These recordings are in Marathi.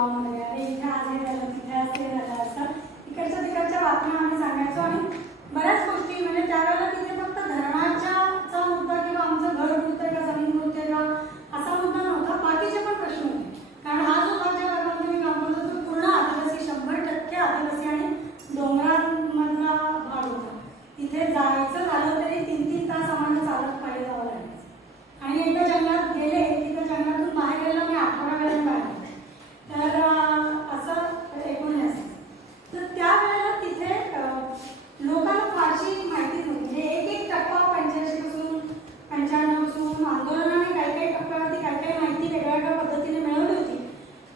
गावामध्ये, अरे इथे आज हे झालं, तिथे आज ते झालं, असं इकडच्या तिकडच्या बातम्या आम्ही सांगायचो. आणि बऱ्याच गोष्टी म्हणजे त्यावेळेला तिथे फक्त धरणाचा मुद्दा किंवा आमचं घर बुडतंय का, जमीन बुडते का असा मुद्दा नव्हता, बाकीचे पण प्रश्न होते. कारण हा जो भाग ज्या भागामध्ये मी काम करतो तो पूर्ण आदिवासी, 100% आदिवासी आणि डोंगरांमधला भाग होता. तिथे जायचं झालं तरी 3-3 तास आम्हाला चालत पायी जावं लागायचं. आणि एकदा जंगलात गेले की त्या जंगलातून बाहेर यायला मी 18 वेळा बाहेर. तर असं एकूण असेल. तर त्यावेळेला तिथे लोकांना फारशी माहिती नव्हती. म्हणजे एक टप्पा 85 पासून 95 पासून आंदोलनाने काही टप्प्यावरती काही माहिती वेगळ्या पद्धतीने मिळवली होती.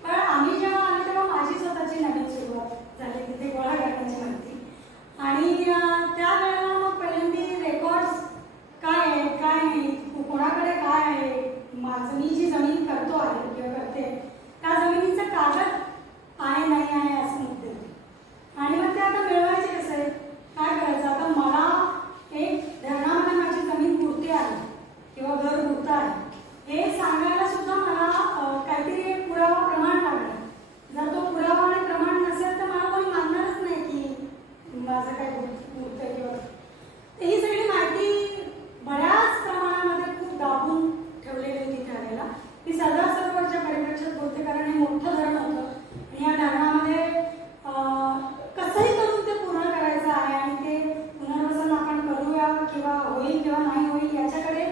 पण आम्ही जेव्हा आले तेव्हा माझी स्वतःची नवीन सुरुवात झाली तिथे गोळा करण्याची माहिती. आणि त्यावेळेला मग पहिल्यांदा रेकॉर्ड्स काय आहे काय नाही, कोणाकडे काय आहे, मी जी जमीन करतो आहे किंवा करते त्या जमिनीचं कागद आहे नाही आहे असं मुद्दे होते. आणि मग ते आता मिळवायचे कसे, काय करायचं. आता मला एक धरणामध्ये माझी जमीन बुडते आहे किंवा घर बुडतं आहे हे सांगायला सुद्धा मला काहीतरी एक पुरावा प्रमाण लागणार. जर तो पुरावा आणि प्रमाण नसेल तर मला कोणी मानणारच नाही की माझं काय बुडतंय किंवा. ही सगळी माहिती बऱ्याच प्रमाणामध्ये खूप दाबून ठेवलेली होती त्यावेळेला. मी सरदार सरोवरच्या परिप्रेक्षात बोलते कारण हे मोठं धरण होतं आणि या धरणामध्ये कसंही करून ते पूर्ण करायचं आहे आणि ते पुनर्वसन आपण करूया किंवा होईल किंवा नाही होईल याच्याकडे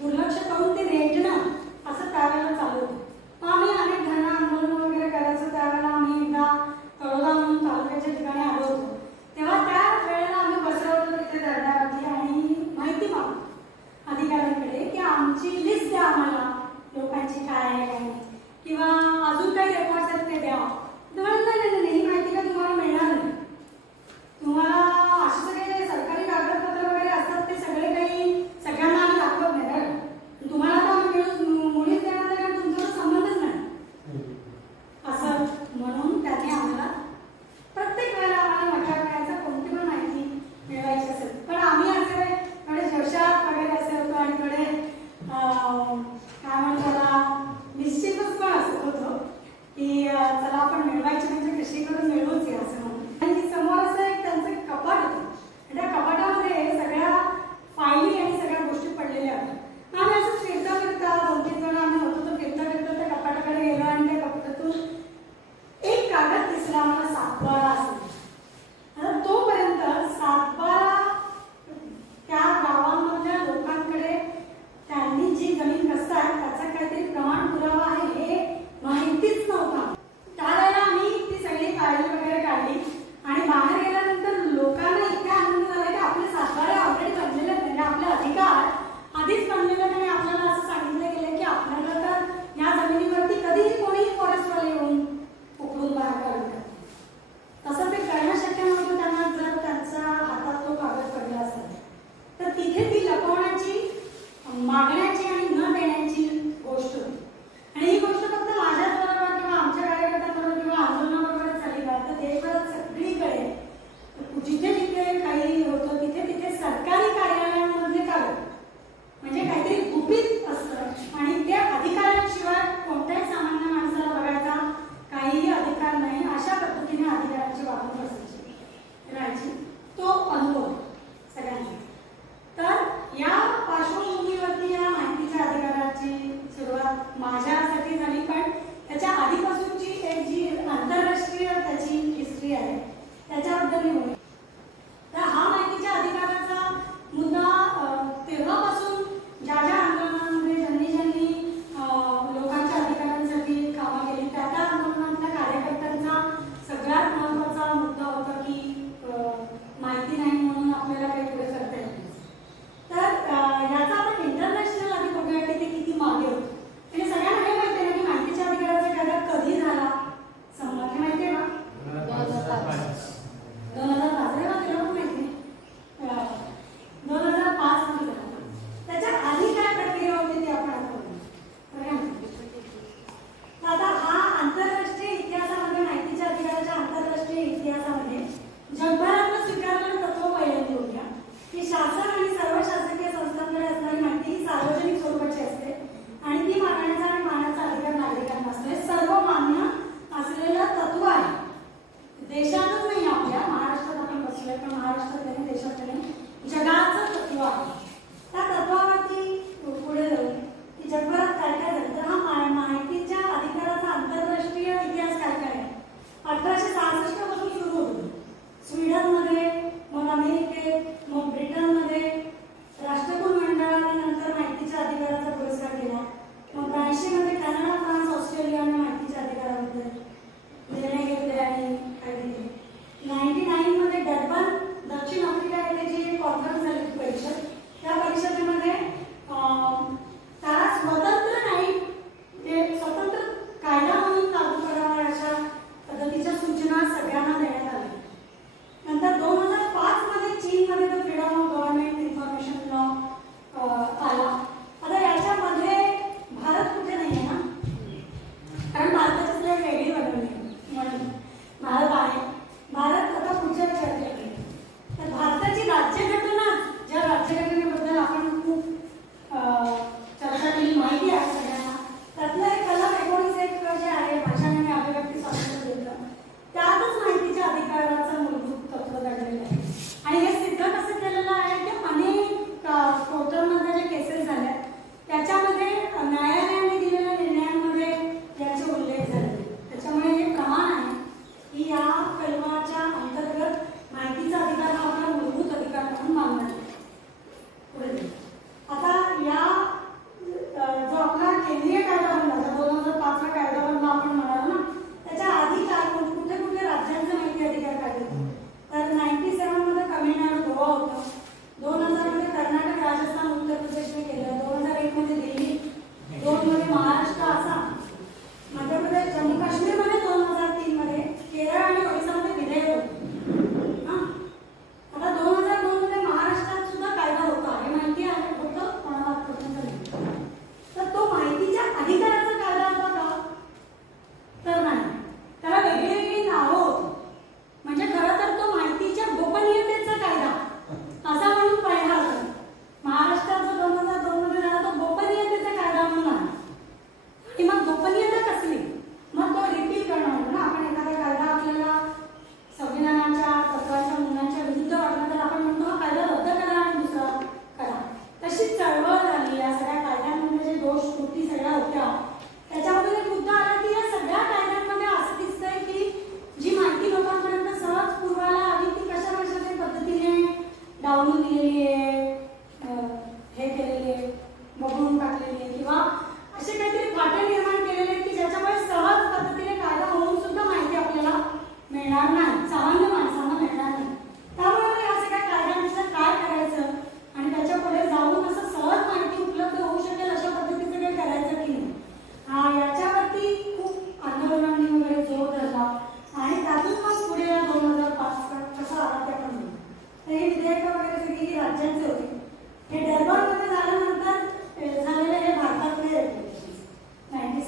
दुर्लक्ष करून ते रेटणं असं त्यावेळेला चालू होतं. मग आम्ही अनेक धरणं आंदोलन वगैरे करायचं. त्यावेळेला आम्ही एकदा तळोदा म्हणून तालुक्याच्या ठिकाणी आलो होतो. तेव्हा त्या वेळेला आम्ही बसवलं तिथे धरणावरती आणि माहिती मागतो अधिकाऱ्यांकडे की आमची लिस्ट द्या आम्हाला लोकांची काय आहे काय नाही किंवा अजून काही रेकॉर्ड्स आहेत ते द्या.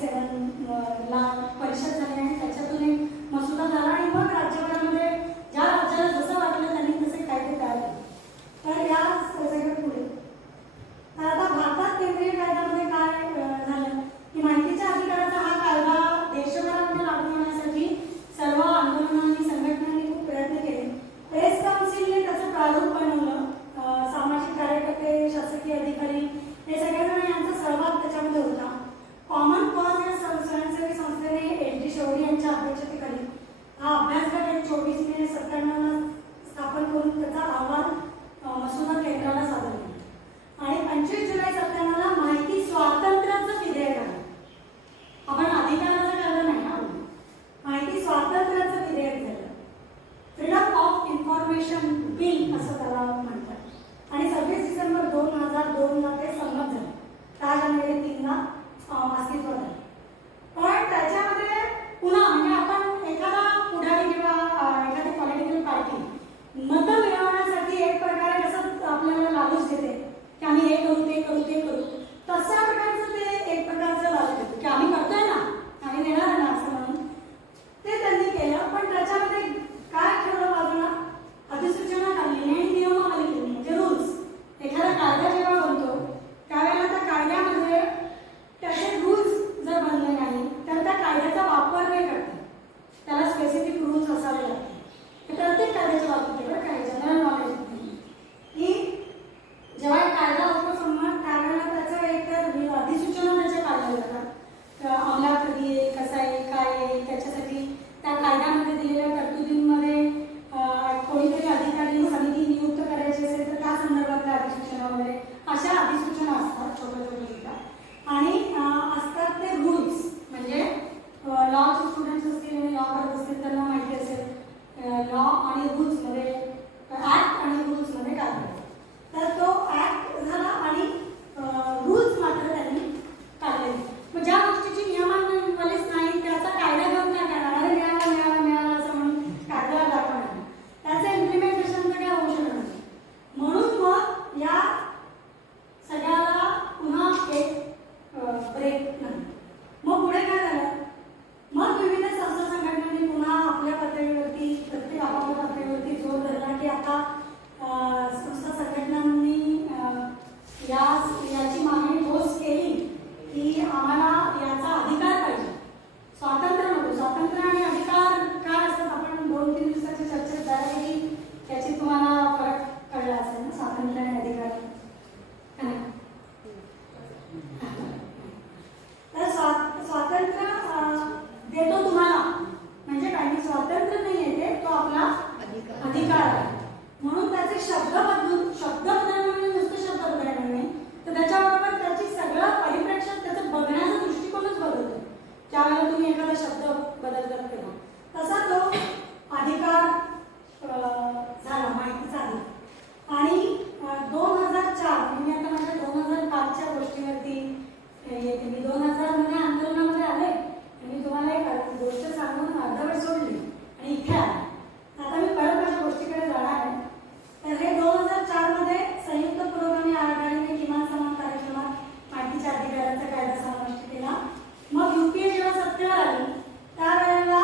1997 ला परिषद झाली आणि त्याच्यातून एक मसुदा झाला आणि मग राज्यभरामध्ये ज्या राज्याला जसं वाटलं त्यांनी तसे कायदे तयार केले. तर या सगळ्यात पुढे तर आता भारतात केंद्रीय कायद्यामध्ये काय झालं की माहितीच्या अधिकाराचा हा कायदा देशभरामध्ये लागू होण्यासाठी सर्व आंदोलनांनी संघटनांनी खूप प्रयत्न केले. प्रेस काउन्सिलने त्याचं प्रारूप बनवलं. सामाजिक कार्यकर्ते, शासकीय अधिकारी हे सगळेजण यांचा सहभाग त्याच्यामध्ये होता. कॉमन कॉज या स्वयंसेवी संस्थेने एच.डी. शेवडी यांच्या अध्यक्षतेखाली हा अभ्यासगट 24 मे 97 स्थापन करून त्याचा अहवाल मसुदा केंद्राला सादर केला आणि 25 जुलै 97 ला माहिती स्वातंत्र्याचं विधेयक आलं. आपण अधिकाराचं कायदा नाही आलं, माहिती स्वातंत्र्याचं विधेयक झालं. फ्रीडम ऑफ इन्फॉर्मेशन बिल असं त्याला म्हणतात. आणि 26 डिसेंबर 2002 ला ते संमत झाले. 10 जानेवारी 3 ला अस्तित्वात आले. पण त्याच्यामध्ये पुन्हा म्हणजे आपण एखादा पुढारी किंवा एखादी पॉलिटिकल पार्टी मतं मिळवण्यासाठी एक प्रकारे कसं आपल्याला लालूच देते की आम्ही हे करू ते करू ते करू, तशा प्रकारचं ते एक प्रकारचं लालूच देते की आम्ही करतोय ना, आम्ही देणार ना असं म्हणून ते त्यांनी केलं. पण त्याच्यामध्ये काय ठेवलं बाजूला, अधिसूचना काढली आणि नियमावली केली म्हणजे रूल्स. एखादा कायदा जेव्हा बनतो त्यावेळेला त्या कायद्यामध्ये त्याचे रूल्स जर बनले नाही तर त्या कायद्याचा वापर नाही करतात. त्याला स्पेसिफिक रूल्स असावे लागतात. हे प्रत्येक कायद्याच्या बाबतीत बरं काय जनरल नॉलेज की जेव्हा एक कायदा होतो संमत त्यावेळेला त्याचं एक तर अधिसूचना त्याच्या काढल्या जातात. अंमलात कधी येईल, कसा येईल, काय येईल, त्याच्यासाठी त्या कायद्यामध्ये दिलेल्या तरतुदींमध्ये कोणीतरी अधिकारी समिती नियुक्त करायची असेल तर त्या संदर्भातल्या अधिसूचना वगैरे अशा अधिसूचना असतात छोट्या छोट्या. आणि असतात ते रूल्स म्हणजे लॉचे स्टुडंट्स असतील आणि लॉ करत असतील त्यांना माहिती असेल लॉ आणि रूल्समध्ये ऍक्ट आणि रूल्समध्ये काय करायचं. तर तो ऍक्ट झाला आणि रूल्स मात्र त्यांनी काढले. मग ज्या गोष्टीची नियमावलीच नाही त्याचा कायदा घेऊन काय करणार, अरे मिळाला मिळाला मिळाला असं म्हणून कायद्याला दाखवणार त्याचं इम्प्लिमेंटेशन तर काय होऊ शकत नाही. म्हणून मग या सगळ्याला पुन्हा एक ब्रेक नाही. मग पुढे काय झालं, मग विविध संस्था संघटनांनी पुन्हा आपल्या पातळीवरती प्रत्येक आपापल्या पातळीवरती जोर धरला की आता संस्था संघटनांनी याची मागणी ठोस केली की आम्हाला याचा अधिकार पाहिजे. स्वातंत्र्य नको, स्वातंत्र्य आणि अधिकार काय असतात आपण 2-3 दिवसाच्या चर्चेत बऱ्यापैकी त्याची तुम्हाला फरक कळला असेल ना, स्वातंत्र्य आणि अधिकार. तर स्वातंत्र्य देतो तुम्हाला म्हणजे काही स्वातंत्र्य नाही येते, तो आपला अधिकार आहे. म्हणून त्याचे शब्द बदलणं म्हणजे नुसतं शब्द बदलणं नाही तर त्याच्याबरोबर त्याची सगळं परिप्रेक्ष्य त्याचं बघण्याचा दृष्टिकोनच बदलतो ज्यावेळेला तुम्ही एखादा शब्द बदलतात तेव्हा. तसा तो अधिकार झाला, माहितीचा अधिकार. आणि 2004 मी आता माझ्या 2005च्या गोष्टीवरती येते. मी 2000 मध्ये आंदोलनामध्ये आले आणि मी तुम्हाला एक गोष्ट सांगून अर्धवट सोडली आणि इथे आले. आता मी परत माझ्या गोष्टीकडे जाणार आहे. तर हे 2004 मध्ये संयुक्त पुरोगामी आघाडीने किमान समान कार्यक्रमात माहितीच्या अधिकाराचा कायदा समाविष्ट केला. मग UPA जेव्हा सत्तेवर आली त्यावेळेला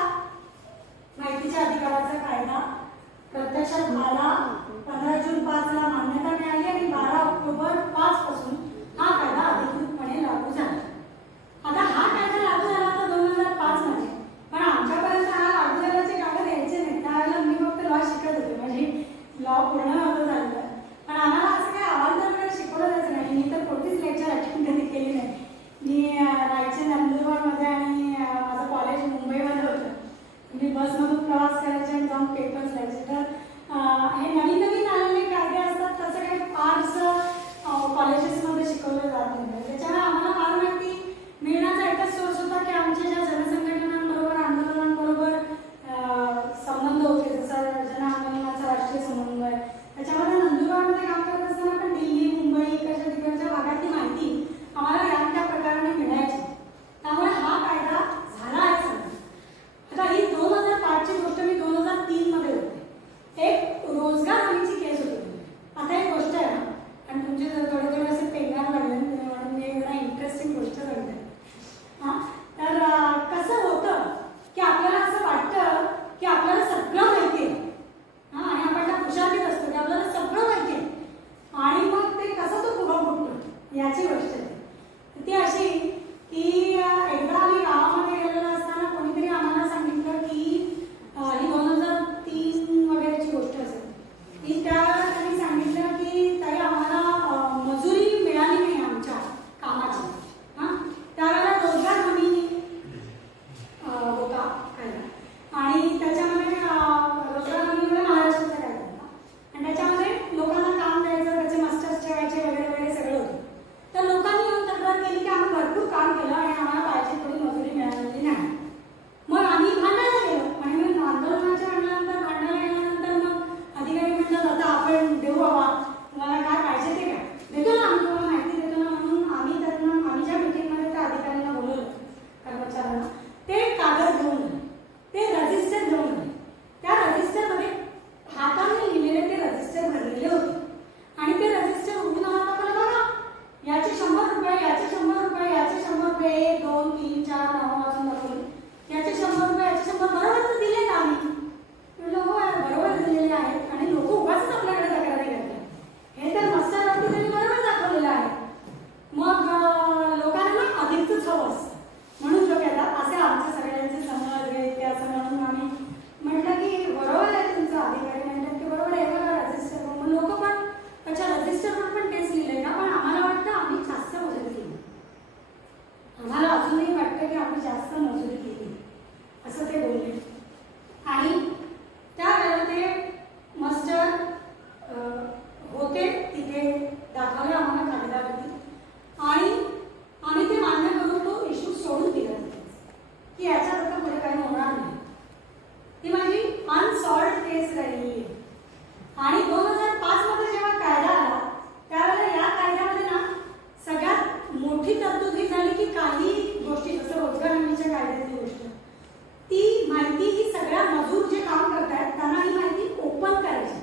सगळ्या मजूर जे काम करतात त्यांना ही माहिती ओपन करायची.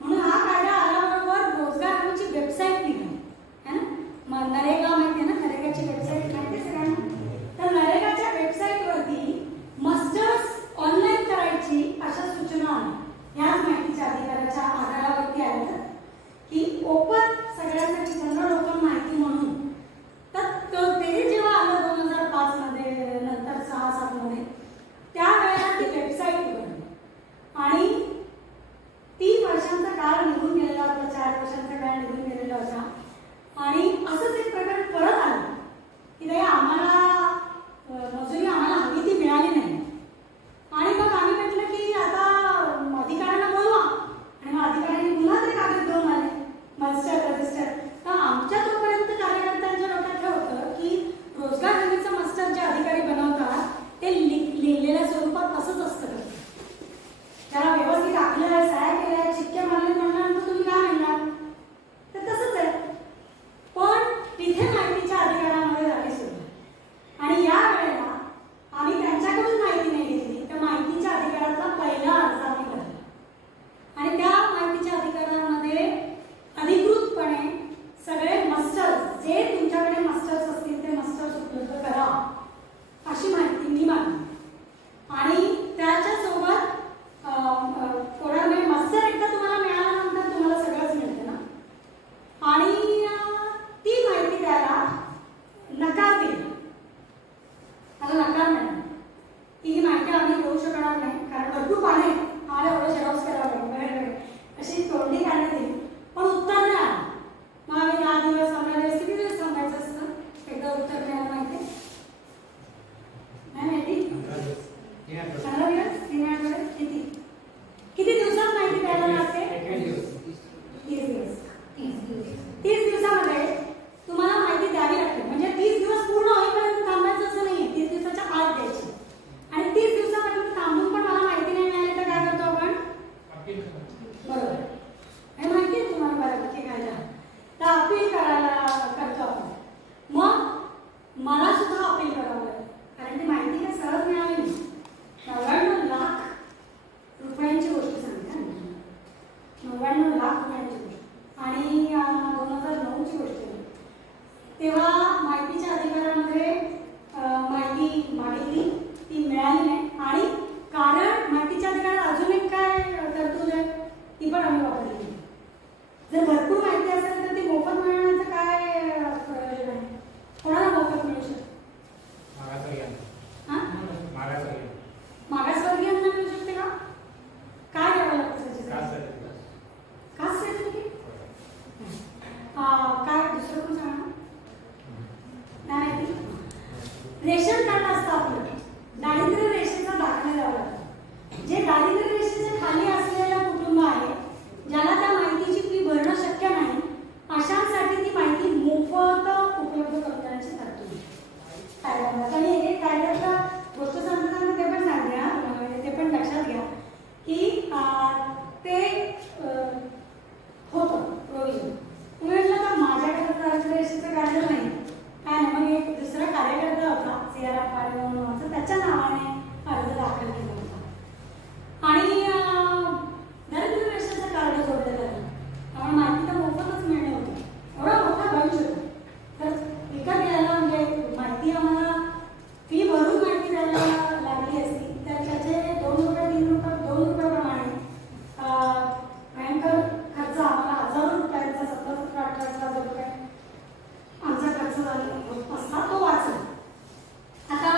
म्हणून हा कायदा आल्याबरोबर रोजगार हमीची वेबसाईट निघाली है ना. नरेगा माहिती आहे ना, नरेगाची वेबसाईट माहिती आहे सगळ्यांना. तर नरेगाच्या वेबसाईटवरती मस्टर्स ऑनलाईन करायची अशा सूचना आल्या. ह्याच माहितीच्या अधिकाराच्या आधारावरती आल्या की ओपन सगळ्यांसाठी जनरल ओपन माहिती म्हणून. तर ते जेव्हा आलं 2005 मध्ये, नंतर 6-7 मध्ये, त्यावेळेला ती वेबसाईट उघडली आणि 3 वर्षांचा काळ निघून गेलेला होता, 4 वर्षांचा काळ निघून गेलेला होता. आणि असंच एक प्रकार परत आला की नाही आम्हाला मजुरी आम्हाला हवी ती मिळाली नाही. आणि मग आम्ही म्हटलं की आता अधिकाऱ्यांना बोलवा. आणि मग अधिकाऱ्यांनी पुन्हा ते कागद घेऊन आले, मस्टर रजिस्टर. तर आमच्या तोपर्यंत कार्यकर्त्यांच्या डोक्यात होतं की रोजगार हमीचं मस्टर जे अधिकारी बनवतात ते लिहिलेल्या स्वरूपात असंच असतं. त्याला व्यवस्थित आखलं, सह्या केल्या, चिठ्ठ्या मारले म्हणल्यानंतर तुम्ही काय म्हणणार, तर तसंच आहे. पण तिथे माहितीच्या अधिकारामध्ये झाली सुरुवात. आणि या वेळेला आम्ही त्यांच्याकडून माहिती नाही घेतली, तर माहितीच्या अधिकाराचा पहिला अर्ज आम्ही भरला. आणि त्या माहितीच्या अधिकारामध्ये अधिकृतपणे सगळे मस्टर्स, जे तुमच्याकडे मस्टर्स असतील ते मस्टर्स उपलब्ध करा अशी माहिती मी मागली. आणि त्याच्यासोबत कोणाकडे मस्टर एकदा तुम्हाला मिळाल्यानंतर तुम्हाला सगळंच मिळतं ना. आणि ती माहिती द्यायला नकार दिला. मला नकार मिळाला की ही माहिती आम्ही देऊ शकणार नाही, कारण भरपूर पाणी आम्हाला एवढं झेरॉक्स करावं लागेल अशी तोंडी काढण्यात दिली. पण उत्तर नाही आलं. मग आम्ही 10 दिवस 15 दिवस किती दिवस थांबायचं असतं एकदा उत्तर मिळायला माहिती नाही माहिती 15 दिवस 3 आठवडे किती दिवसात माहिती द्यायला लागते 30 दिवस. 30 दिवसामध्ये तुम्हाला माहिती द्यावी लागते. म्हणजे 30 दिवस पूर्ण होईपर्यंत थांबायचं असं नाहीये, 30 दिवसाच्या आत द्यायची. आणि 30 दिवसापर्यंत थांबून पण मला माहिती नाही मिळाली तर काय करतो आपण, बरोबर हे माहिती आहे तुम्हाला बऱ्यापैकी काय झालं तर अपील करायला करतो आपण. मग मला सुद्धा अपील करावं लागेल, कारण ती माहिती काय सहज मिळाली नाही. 99 लाख रुपयांची गोष्ट सांगते. 99 लाख रुपयांची गोष्ट. आणि 2009ची गोष्ट आहे. तेव्हा माहितीच्या अधिकारामध्ये माहिती मागितली, ती मिळाली नाही. आणि कारण माहितीच्या अधिकारात अजून एक काय तरतूद आहे ती पण आम्ही वापरली. जर भरपूर माहिती असेल तर ती मोफत मिळवण्याचं काय प्रयोजन आहे. कोणाला मोफत मिळू शकते, मागासवर्गीयांना मिळू शकते का, काय द्यावं लागतं त्याच्यासाठी, कास्ट सर्टिफिकेट काय दुसरं पण सांगा नाही माहिती. रेशन कार्ड असतं आपलं, दारिद्र्य रेषेचा दाखला द्यावा लागतो. जे दारिद्र्य रेषेच्या खाली असलेलं कुटुंब आहे, ज्याला त्या माहितीची फी भरणं शक्य नाही, अशांसाठी ती माहिती मोफत उपलब्ध करून देण्याची तरतूद कायद्यामध्ये. आणि एक कायद्याचा गोष्ट सांगताना ते पण सांगूया, ते पण लक्षात घ्या की ते होतं प्रोव्हिजन. म्हटलं तर माझ्याकडे दारिद्र्य रेषेचं कायदा नाही काय नाही. मग एक दुसरा कार्यकर्ता होता CRF पाडे म्हणून, त्याच्या नावाने अर्ज दाखल केला होता. आणि दारिद्र्य रेषेचं कार्ड जोडलं झालं. त्यामुळे माहिती तर मोफतच मिळणं होतं. एवढा मोठा भविष्य होता. तर विकत घ्यायला म्हणजे माहिती आम्हाला फी भरून माहिती द्यायला लागली असती तर त्याचे 2 रुपये 3 रुपये 2 रुपयाप्रमाणे भयंकर खर्च आम्हाला हजारो रुपयांचा 17,000-18,000 रुपये आमचा खर्च होत असता तो वाचला. आता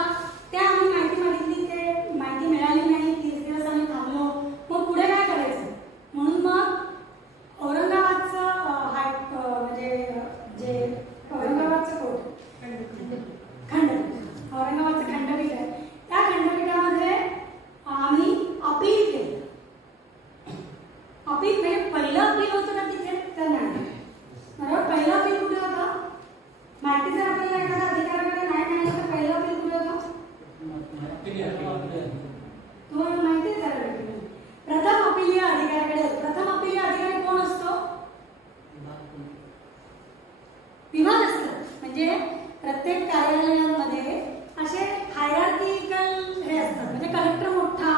त्या आम्ही माहिती मागितली, ते माहिती मिळाली नाही, 30 दिवस आम्ही थांबलो. मग पुढे काय करायचं म्हणून मग औरंगाबादचं म्हणजे जे औरंगाबादचं कोर्ट खंडपीठ, औरंगाबादचं खंडपीठ आहे, त्या खंडपीठामध्ये आम्ही अपील केलं. अपील म्हणजे पहिलं अपील होतं ना तिथे, तर नाही बरोबर. पहिलं अपील कुठे होतं, माहिती जर आपल्याला एखाद्या अधिकाऱ्याकडे नाही मिळालं तर पहिलं अपील कुठे होतं, तुम्हाला माहिती आहे. प्रथम अपील या अधिकाऱ्याकडे. प्रथम अपील या अधिकारी कोण असतो, विभाग असतात. म्हणजे प्रत्येक कार्यालयांमध्ये असे हायरार्किकल हे असतात. म्हणजे कलेक्टर मोठा,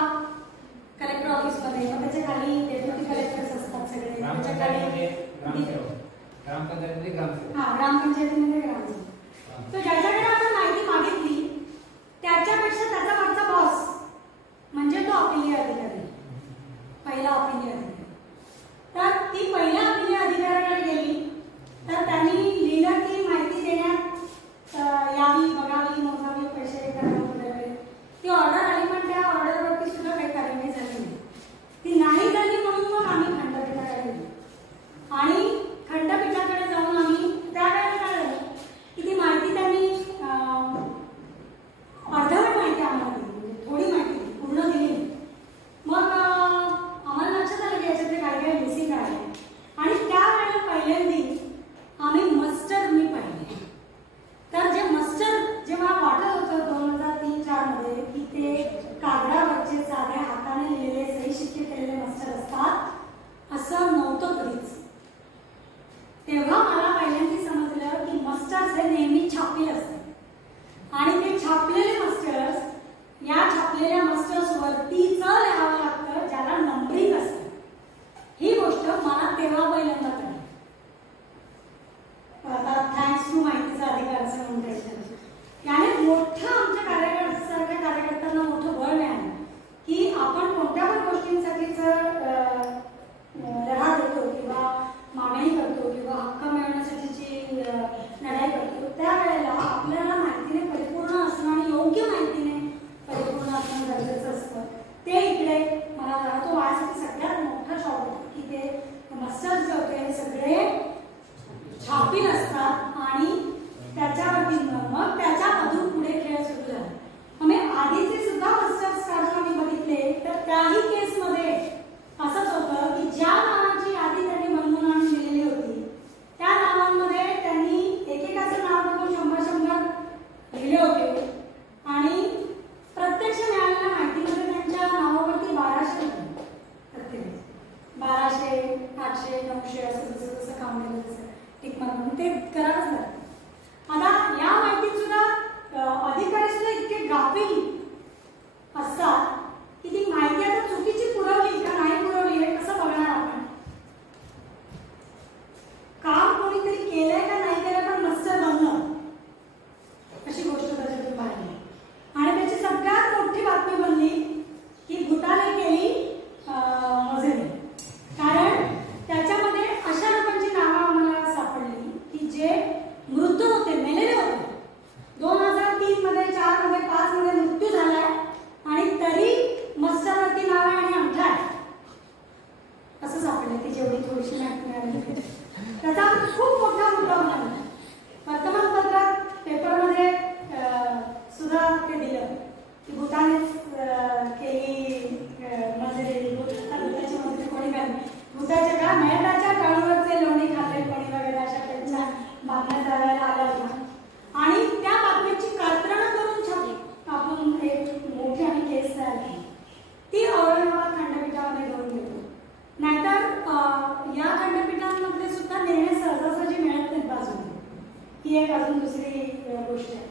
ती एक अजून दुसरी गोष्ट आहे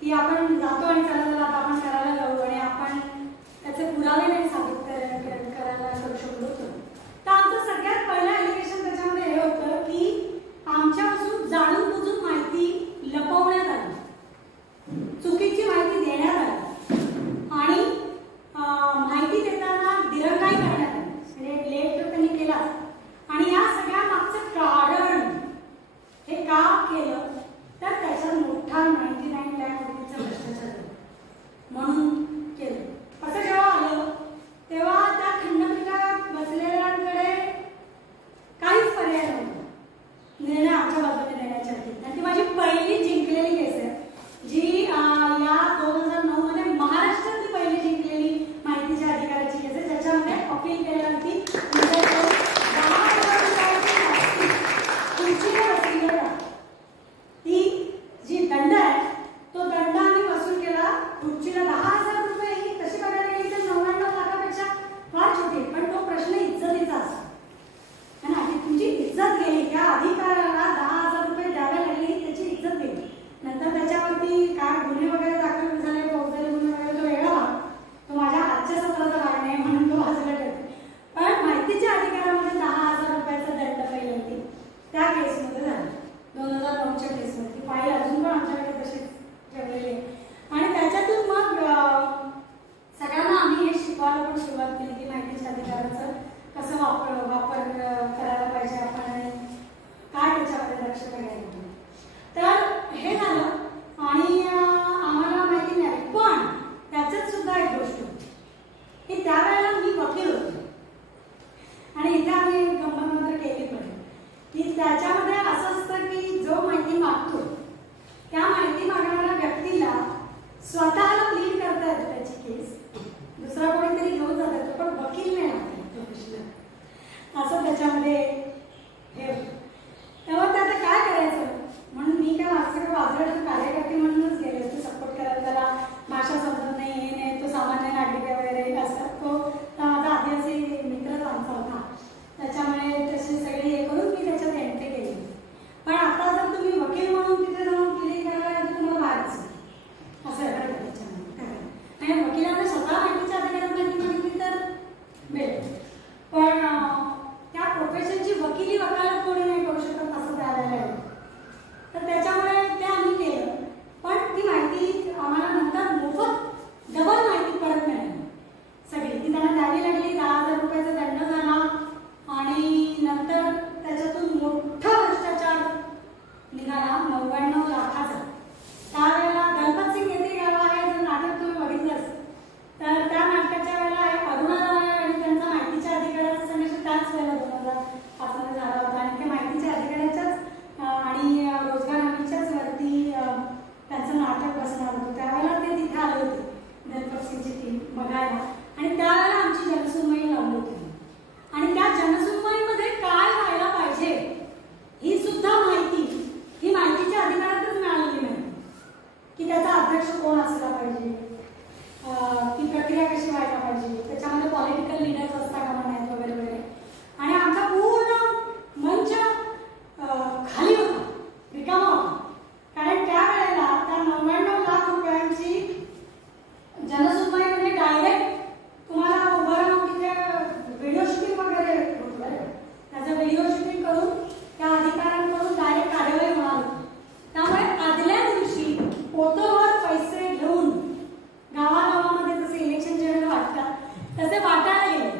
की आपण जातो आणि चला आता आपण करायला जाऊ आणि आपण त्याचे पुरावे नाही साबित करायला करू शकलो होतो. तर आमचं सगळ्यात पहिलं एलिगेशन त्याच्यामध्ये हे होतं की आमच्यापासून जाणून बुजून माहिती लपवण्यात आली, चुकीची माहिती देण्यात आली आणि माहिती देताना दिरंगाई करण्यात आली. म्हणजे लेट तर त्यांनी केला आणि या सगळ्या मागचं कारण हे का केलं तर त्याच्यात मोठा 99 लाख कोटीचा भ्रष्टाचार म्हणून केलं. असं जेव्हा आलं तेव्हा त्या खंडपीठात बसलेल्यांकडे काहीच पर्याय नव्हता निर्णय आमच्या बाजूने देण्यासाठी. आणि ती माझी पहिली जिंकलेली केस आहे जी या 2009 मध्ये महाराष्ट्रातली पहिली जिंकलेली माहितीच्या अधिकाराची केस आहे ज्याच्यामध्ये अपील केल्यावरती ती जी दंड आहे तो दंड आम्ही वसूल केला. खुर्चीला 10,000 रुपये ही तशी बघायला गेली तर 99 लाखापेक्षा फार छोटी, पण तो प्रश्न इज्जतीचा असतो है ना. तुमची इज्जत गेली, त्या अधिकाराला 10,000 रुपये द्यावे लागले, त्याची इज्जत गेली. नंतर त्याच्यावरती काय गुन्हे वगैरे दाखल झाले, फौजदारी गुन्हे वगैरे, तो वेगळा भाग, तो माझ्या आजच्या सत्राचा भाग नाही म्हणून तो बाजूला ठेवते. पण माहितीच्या अधिकारामध्ये 10,000 रुपयाचा दंड पहिल्यांदा त्या केसमध्ये झाला 2009च्या केसमध्ये. ती फाईल अजून पण आमच्याकडे तशीच ठेवलेली आहे. आणि त्याच्यातून मग सगळ्यांना आम्ही हे शिकवायला पण सुरुवात केली की माहितीच्या अधिकाराचं कसं वापर करायला पाहिजे आपण आणि काय त्याच्यामध्ये लक्ष द्यायला. तर हे झालं आणि आम्हाला माहिती मिळाली. पण त्याच्यात सुद्धा एक गोष्ट की त्यावेळेला मी वकील होते आणि इथे आम्ही गंमत मात्र केली पण की त्याच्यामध्ये असं असतं की जो माहिती मागतो त्या माहिती मागणाऱ्या व्यक्तीला स्वतःला प्लीड करता येतो त्याची केस, दुसरा कोणीतरी घेऊन जात येतो, पण वकील नाही लागतो प्रोफेशनल असं त्याच्यामध्ये हे होतं. तेव्हा ते आता काय करायचं म्हणून मी काय माझं वाजवायचं कार्यकर्ते म्हणूनच गेले होते सपोर्ट करायला. त्याला भाषा समजत नाही, हे नाही, तो सामान्य नागरिक वगैरे असं तो माझा आदिवासी मित्रच आमचा होता, त्याच्यामुळे तशी सगळी हे करून मी त्याच्यात एंट्री केली. पण आता जर तुम्ही वकील म्हणून तिथे जाऊन क्लिक करायला तर तुम्हाला बाहेरच असं आहे त्याच्यामध्ये. आणि वकिलांना स्वतः माहितीच्या अधिकारात माहिती मागितली तर मिळेल, पण त्या प्रोफेशनची वकिली वकालत कोणी नाही करू शकत असं त्यावेळेला आहे. तर त्याच्यामुळे ते आम्ही केलं. पण ती माहिती आम्हाला नंतर मोफत डबल माहिती परत मिळाली सगळी, ती त्यांना द्यावी लागली. 10,000 रुपयाचा दंड झाला आणि नंतर त्याच्यातून मोठा भ्रष्टाचार निघाला 99 लाखाचा. त्यावेळेला दलपत सिंग येथे गाव आहे, जर नाटक तुम्ही बघितलंच तर त्या नाटकाच्या वेळेला अरुणा आणि त्यांचा माहितीच्या अधिकाराचा संघर्ष त्याच वेळेला 2005 मध्ये झाला होता. आणि ते माहितीच्या अधिकाराच्याच आणि रोजगार हमीच्याच वरती त्यांचं नाटक बसणार होतं. त्यावेळेला ते तिथे आले होते दलपत सिंगची टीम बघायला आणि त्यावेळेला आमची जनसुनवाई लावली होती. आणि त्या जनसुनवाईमध्ये काय व्हायला पाहिजे ही सुद्धा माहिती ही माहितीच्या अधिकारातच मिळालेली माहिती की त्याचा अध्यक्ष कोण असला पाहिजे, ती प्रक्रिया कशी व्हायला पाहिजे, त्याच्यामध्ये पॉलिटिकल लीडर्स असता कामा नाहीत वगैरे वगैरे. आणि आमचा पूर्ण मंच खाली होता, रिकामा होता, कारण त्यावेळेला त्या 99 लाख रुपयांची जनसुनवाईमध्ये डायरेक्ट तुम्हाला उभं राहून तिथे व्हिडिओ शूटिंग वगैरे होतं. त्याचं व्हिडिओ शूटिंग करून त्या अधिकाऱ्यांकडून डायरेक्ट कार्यवाही होणार होती. त्यामुळे आदल्या दिवशी पोतोवर पैसे घेऊन गावागावामध्ये जसे इलेक्शन जेवढे वाटतात तसे वाटायला गेले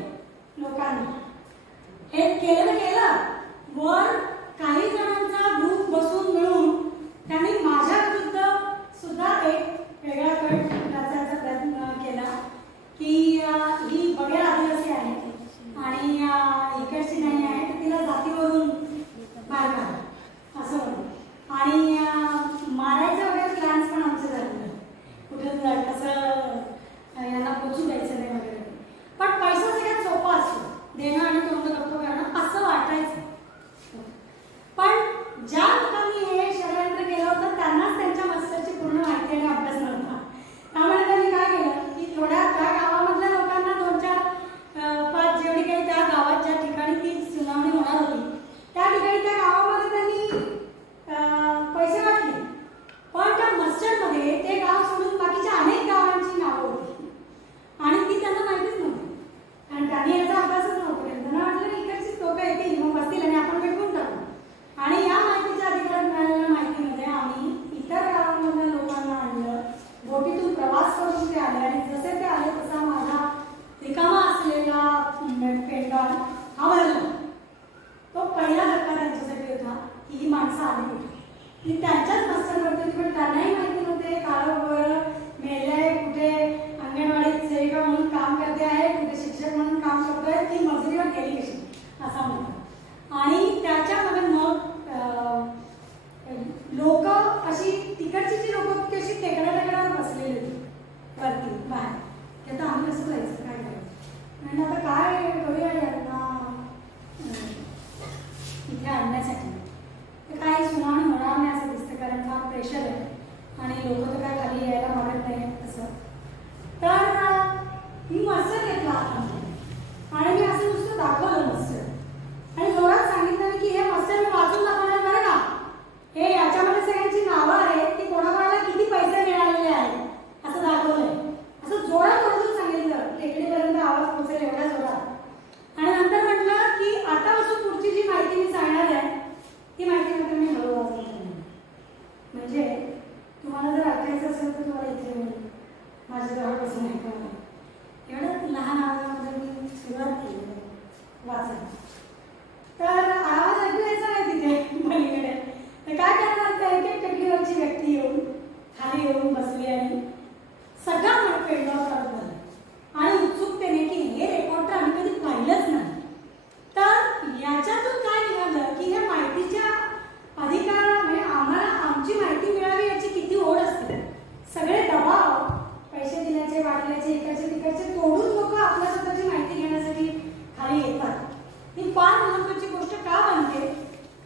आणि आता काय करूया यांना इथे आणण्यासाठी. तर काही सुनावणी होणार नाही असं दिसतं, कारण फार प्रेशर आहे आणि लोक तर काय खाली यायला मागत नाही तसं. तर मी मस्टर घेतला आणि मी असं नुसतं दाखवलं मस्टर आणि जोरात सांगितलं की हे मस्टर मी वाचून दाखवणार बरं का, हे याच्यामध्ये सगळ्यांची नावं आहेत की कोणाकोणाला किती पैसे मिळालेले आहेत असं दाखवलंय. असं जोरात ओरडून सांगितलं, टेकडीपर्यंत आवाज पोहोचेल एवढ्या जोरात. आणि नंतर म्हटलं की आतापासून पुढची जी माहिती मी सांगणार आहे ती माहिती नंतर मी हळू वाचून सांगणार. म्हणजे तुम्हाला जर ऐकायचं असेल तर तुम्हाला इथे मिळेल माझ्या जवळपासून ऐकायला. एवढं लहान आवाजामध्ये मी सुरुवात केली वाचायला. तर आवाज ऐकू यायचा नाही तिथे पलीकडे. तर काय करणार, त्या एक टेकडीवरची व्यक्ती येऊन खाली येऊन बसली आणि सगळा पेंडॉल चालू झाला आणि उत्सुकतेने की हे रेकॉर्ड तर आम्ही कधी पाहिलंच नाही. तर याच्यातून काय निघालं की हे माहितीच्या अधिकार म्हणजे आम्हाला आमची माहिती मिळावी याची किती ओढ असते. सगळे दबाव पैसे दिल्याचे वाटल्याचे इकडचे तिकडचे तोडून लोक आपल्या स्वतःची माहिती घेण्यासाठी खाली येतात. ही फार महत्त्वाची गोष्ट का बनते,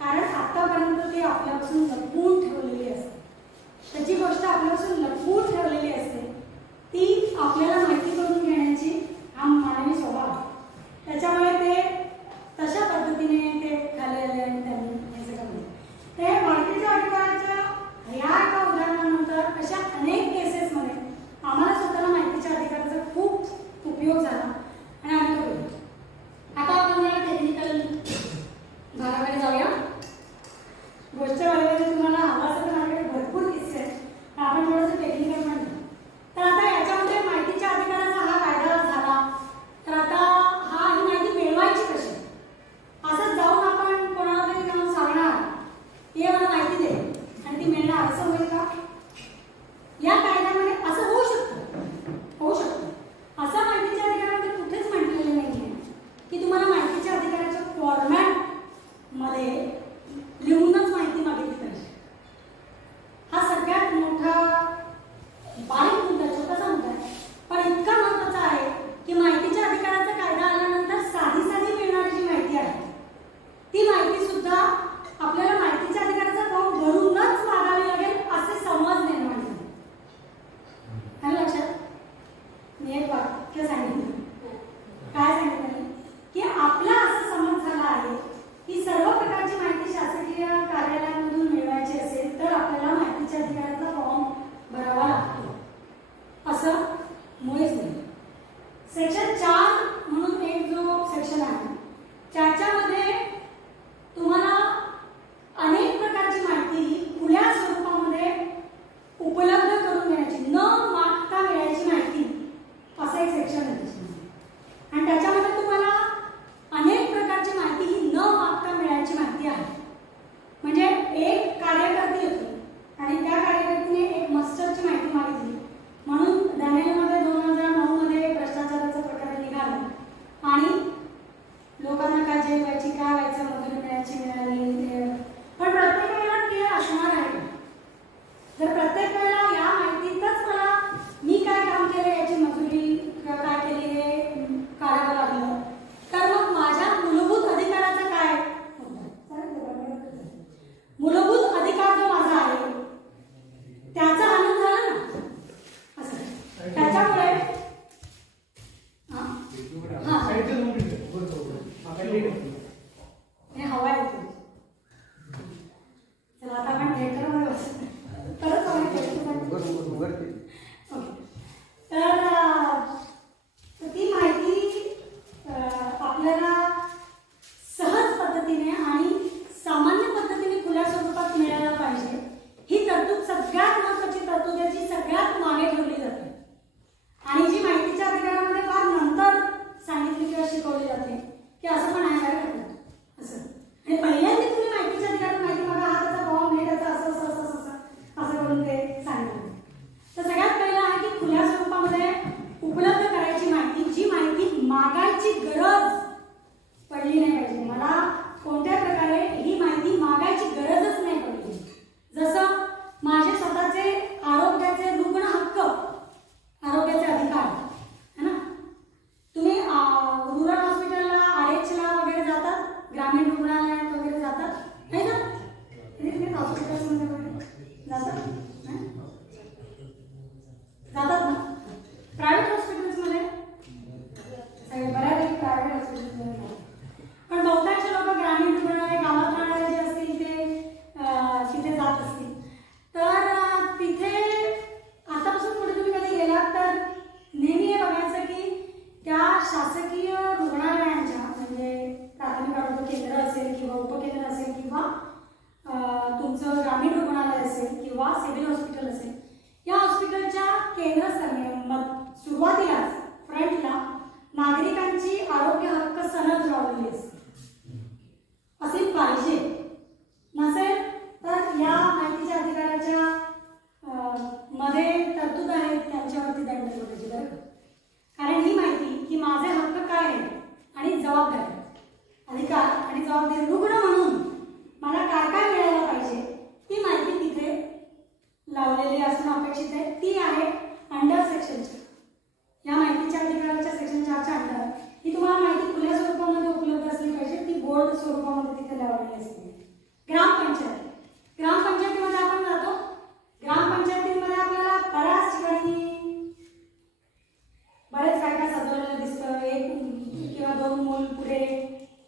कारण आतापर्यंत ते आपल्यापासून लपवून ठेवलेली असते. त्याची गोष्ट आपल्यापासून लपवून ठेवलेली असते, ती आपल्याला माहिती करून घेण्याची हा मानवी स्वभाव आहे. त्याच्यामुळे ते तशा पद्धतीने ते खाली आले आणि त्यांनी हे सगळं केलं. ते माहितीच्या अधिकाराच्या ह्या एका उदाहरणानंतर अशा अनेक केसेसमध्ये आम्हाला स्वतःला माहितीच्या अधिकाराचा खूप उपयोग झाला आणि आम्ही तो केला. आता आपण जरा टेक्निकल भागाकडे जाऊया. गोष्ट वाढवायची तुम्हाला हवा असेल तर माझ्याकडे भरपूर किस्से आहेत, पण आपण थोडंसं टेक्निकल म्हणतो. तर आता याच्यामध्ये माहितीच्या अधिकाराचा हा कायदा झाला, तर आता ही माहिती मिळवायची कशी. असंच जाऊन आपण कोणाला तरी जाऊन सांगणार हे मला माहिती दे आणि ती मिळणार असं होईल का? या कायद्यामध्ये असं होऊ शकतं. असं माहितीच्या अधिकारामध्ये कुठेच म्हटलेलं नाही आहे की तुम्हाला माहितीच्या अधिकाराच्या फॉर्मॅटमध्ये लिहूनच माहिती मागितली पाहिजे. हा सगळ्यात मोठा बारीक मुद्दा, छोटासा मुद्दा आहे, पण इतका महत्त्वाचा आहे की माहितीच्या अधिकाराचा कायदा आल्यानंतर साधी मिळणारी जी माहिती आहे ती माहिती सुद्धा आपल्याला माहितीच्या अधिकाराचा फॉर्म भरूनच मागावी लागेल असे समज निर्माण झाले. आणि लक्षात मी एक वाक्य सांगितलं. काय सांगितलं की आपला असं समज झाला आहे की सर्व प्रकारची माहिती शासकीय कार्यालयांमधून मिळवायची असेल तर आपल्याला माहितीच्या अधिकाराचा फॉर्म भरावा लागतो. असं मुळीच नाही. सेक्शन 4 म्हणून एक जो सेक्शन आहे त्याच्यामध्ये तुम्हाला अनेक प्रकारची माहिती ही खुल्या स्वरूपामध्ये उपलब्ध करून देण्याची, न मागता मिळायची माहिती असं एक सेक्शन आहे त्याच्यामध्ये. आणि त्याच्यामध्ये तुम्हाला अनेक प्रकारची माहिती ही न मागता मिळायची माहिती आहे. म्हणजे एक कार्यकर्ती होती आणि त्या कार्यकर्तीने एक मस्टरची माहिती मागितली म्हणून डॅनियलमध्ये 2009 मध्ये भ्रष्टाचाराचा प्रकार पाहिजे, नसेल तर या माहितीच्या अधिकाराच्या मध्ये तरतूद आहे त्यांच्यावरती दंड ठेवण्याची गरज. कारण ही माहिती की माझे हक्क काय आहे आणि जबाबदारी, अधिकार आणि जबाबदारी रुग्ण म्हणून मला काय काय मिळायला पाहिजे ती माहिती तिथे लावलेली असणं अपेक्षित आहे. ती आहे अंडर सेक्शन 4. या माहितीच्या अधिकाराच्या सेक्शन 4च्या अंडर ही तुम्हाला माहिती खुल्या स्वरूपामध्ये उपलब्ध असली पाहिजे. ती बोर्ड स्वरूपामध्ये तिथे लावलेली असते. ग्रामपंचायतीमध्ये आपण जातो. ग्रामपंचायतीमध्ये आपल्याला बऱ्याच ठिकाणी बरेच काय काय सजवलेलं दिसतं. 1 किंवा 2 मूल पुढे,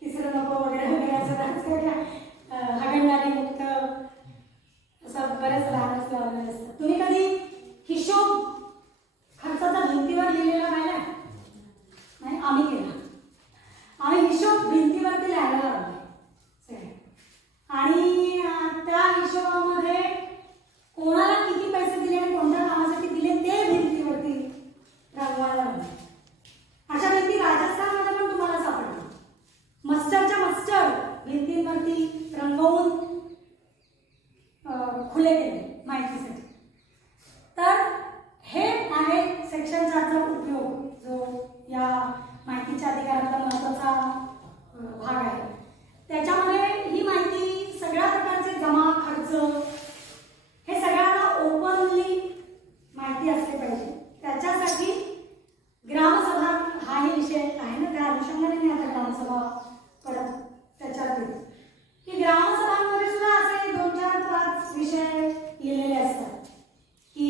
तिसरं नको वगैरे वगैरे असं बऱ्याच काय हागणदारी मुक्त असं बरेच लहान लावलेलं असतं. तुम्ही कधी हिशोब खर्चाचा भिंतीवर लिहिलेला पाहिला? नाही, आम्ही केला. आम्ही हिशोब भिंतीवरती लिहायला लावले आणि त्या हिशोबामध्ये कोणाला किती पैसे दिले आणि कोणत्या कामासाठी दिले ते भिंतीवरती रंगवायला लावले. अशा भिंती राजस्थानमध्ये पण तुम्हाला सापडतात. मस्टरच्या मस्टर भिंतींवरती रंगवून खुले केले माहितीसाठी. तर हे आहे सेक्शन 4चा उपयोग, जो या माहितीच्या अधिकारातला महत्त्वाचा भाग आहे. त्याच्यामध्ये ही माहिती सगळ्या प्रकारचे जमा खर्च हे सगळ्यांना ओपनली माहिती असली पाहिजे. त्याच्यासाठी ग्रामसभा हाही विषय आहे ना, त्या अनुषंगाने मी आता ग्रामसभा परत त्याच्यात येते की ग्रामसभांमध्ये सुद्धा असे 2, 4, 5 विषय लिहिलेले असतात की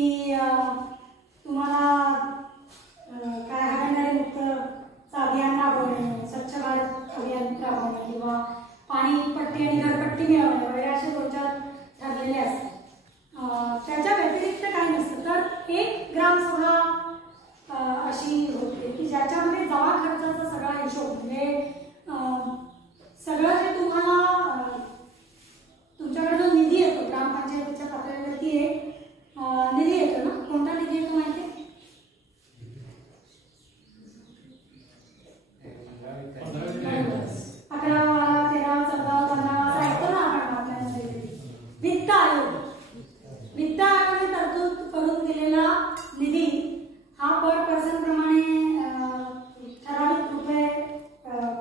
तुम्हाला काय हागणदारी मुक्तचं अभियान राबवणे, स्वच्छ भारत अभियान राबवणे किंवा पाणीपट्टी आणि घरपट्टी मिळवणे वगैरे असे 2, 4 ठरलेले असतात. त्याच्या व्यतिरिक्त काही नसतं. तर एक ग्रामसभा अशी होते की ज्याच्यामध्ये जमा खर्चाचा सगळा हिशोब म्हणजे सगळं जे तुम्हाला तुमच्याकडे जो निधी येतो ग्रामपंचायतीच्या पातळीवरती एक निधी येतो ना, कोणता निधी येतो माहिती आहे? 11, 12, 13, 14, 15 ऐकतो ना आपण आपल्यामध्ये. वित्त आयोगाने तरतूद करून दिलेला निधी हा पर पर्सन प्रमाणे ठराविक रुपये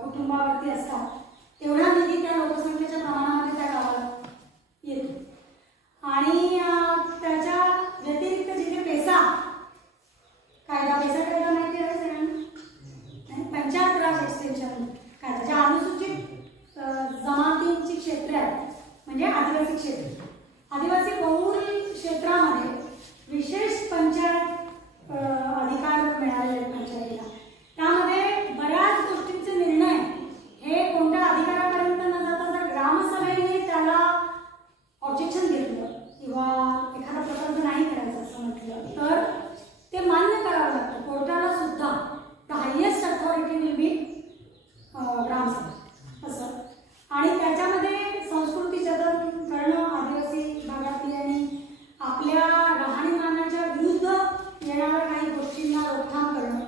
कुटुंबावरती असतात. तेवढा निधी त्या लोकसंख्येच्या प्रमाणामध्ये त्या गावाला येतो. आणि त्याच्या व्यतिरिक्त जिथे पैसा कायदा माहिती आहे सगळ्यांना? पंचायत राज एक्सटेन्शन कायदा, ज्या अनुसूचित जमातींची क्षेत्रे आहेत म्हणजे आदिवासी क्षेत्र, आदिवासी बहुल क्षेत्रामध्ये विशेष पंचायत अधिकार मिळालेले आहेत पंचायतीला. त्यामध्ये बऱ्याच गोष्टींचे निर्णय हे कोणत्या अधिकारापर्यंत न जाता जर ग्रामसभेने त्याला ऑब्जेक्शन घेतलं किंवा एखादा प्रकल्प नाही करायचं असं म्हटलं तर ते मान्य करावं लागतं कोर्टाला सुद्धा. The highest authority will be gram sabha असं. आणि त्याच्यामध्ये संस्कृती जतन करणं, आदिवासी भागातली आणि आपल्या राहणीमानाच्या विरुद्ध येणाऱ्या काही गोष्टींना रोखठाम करणं,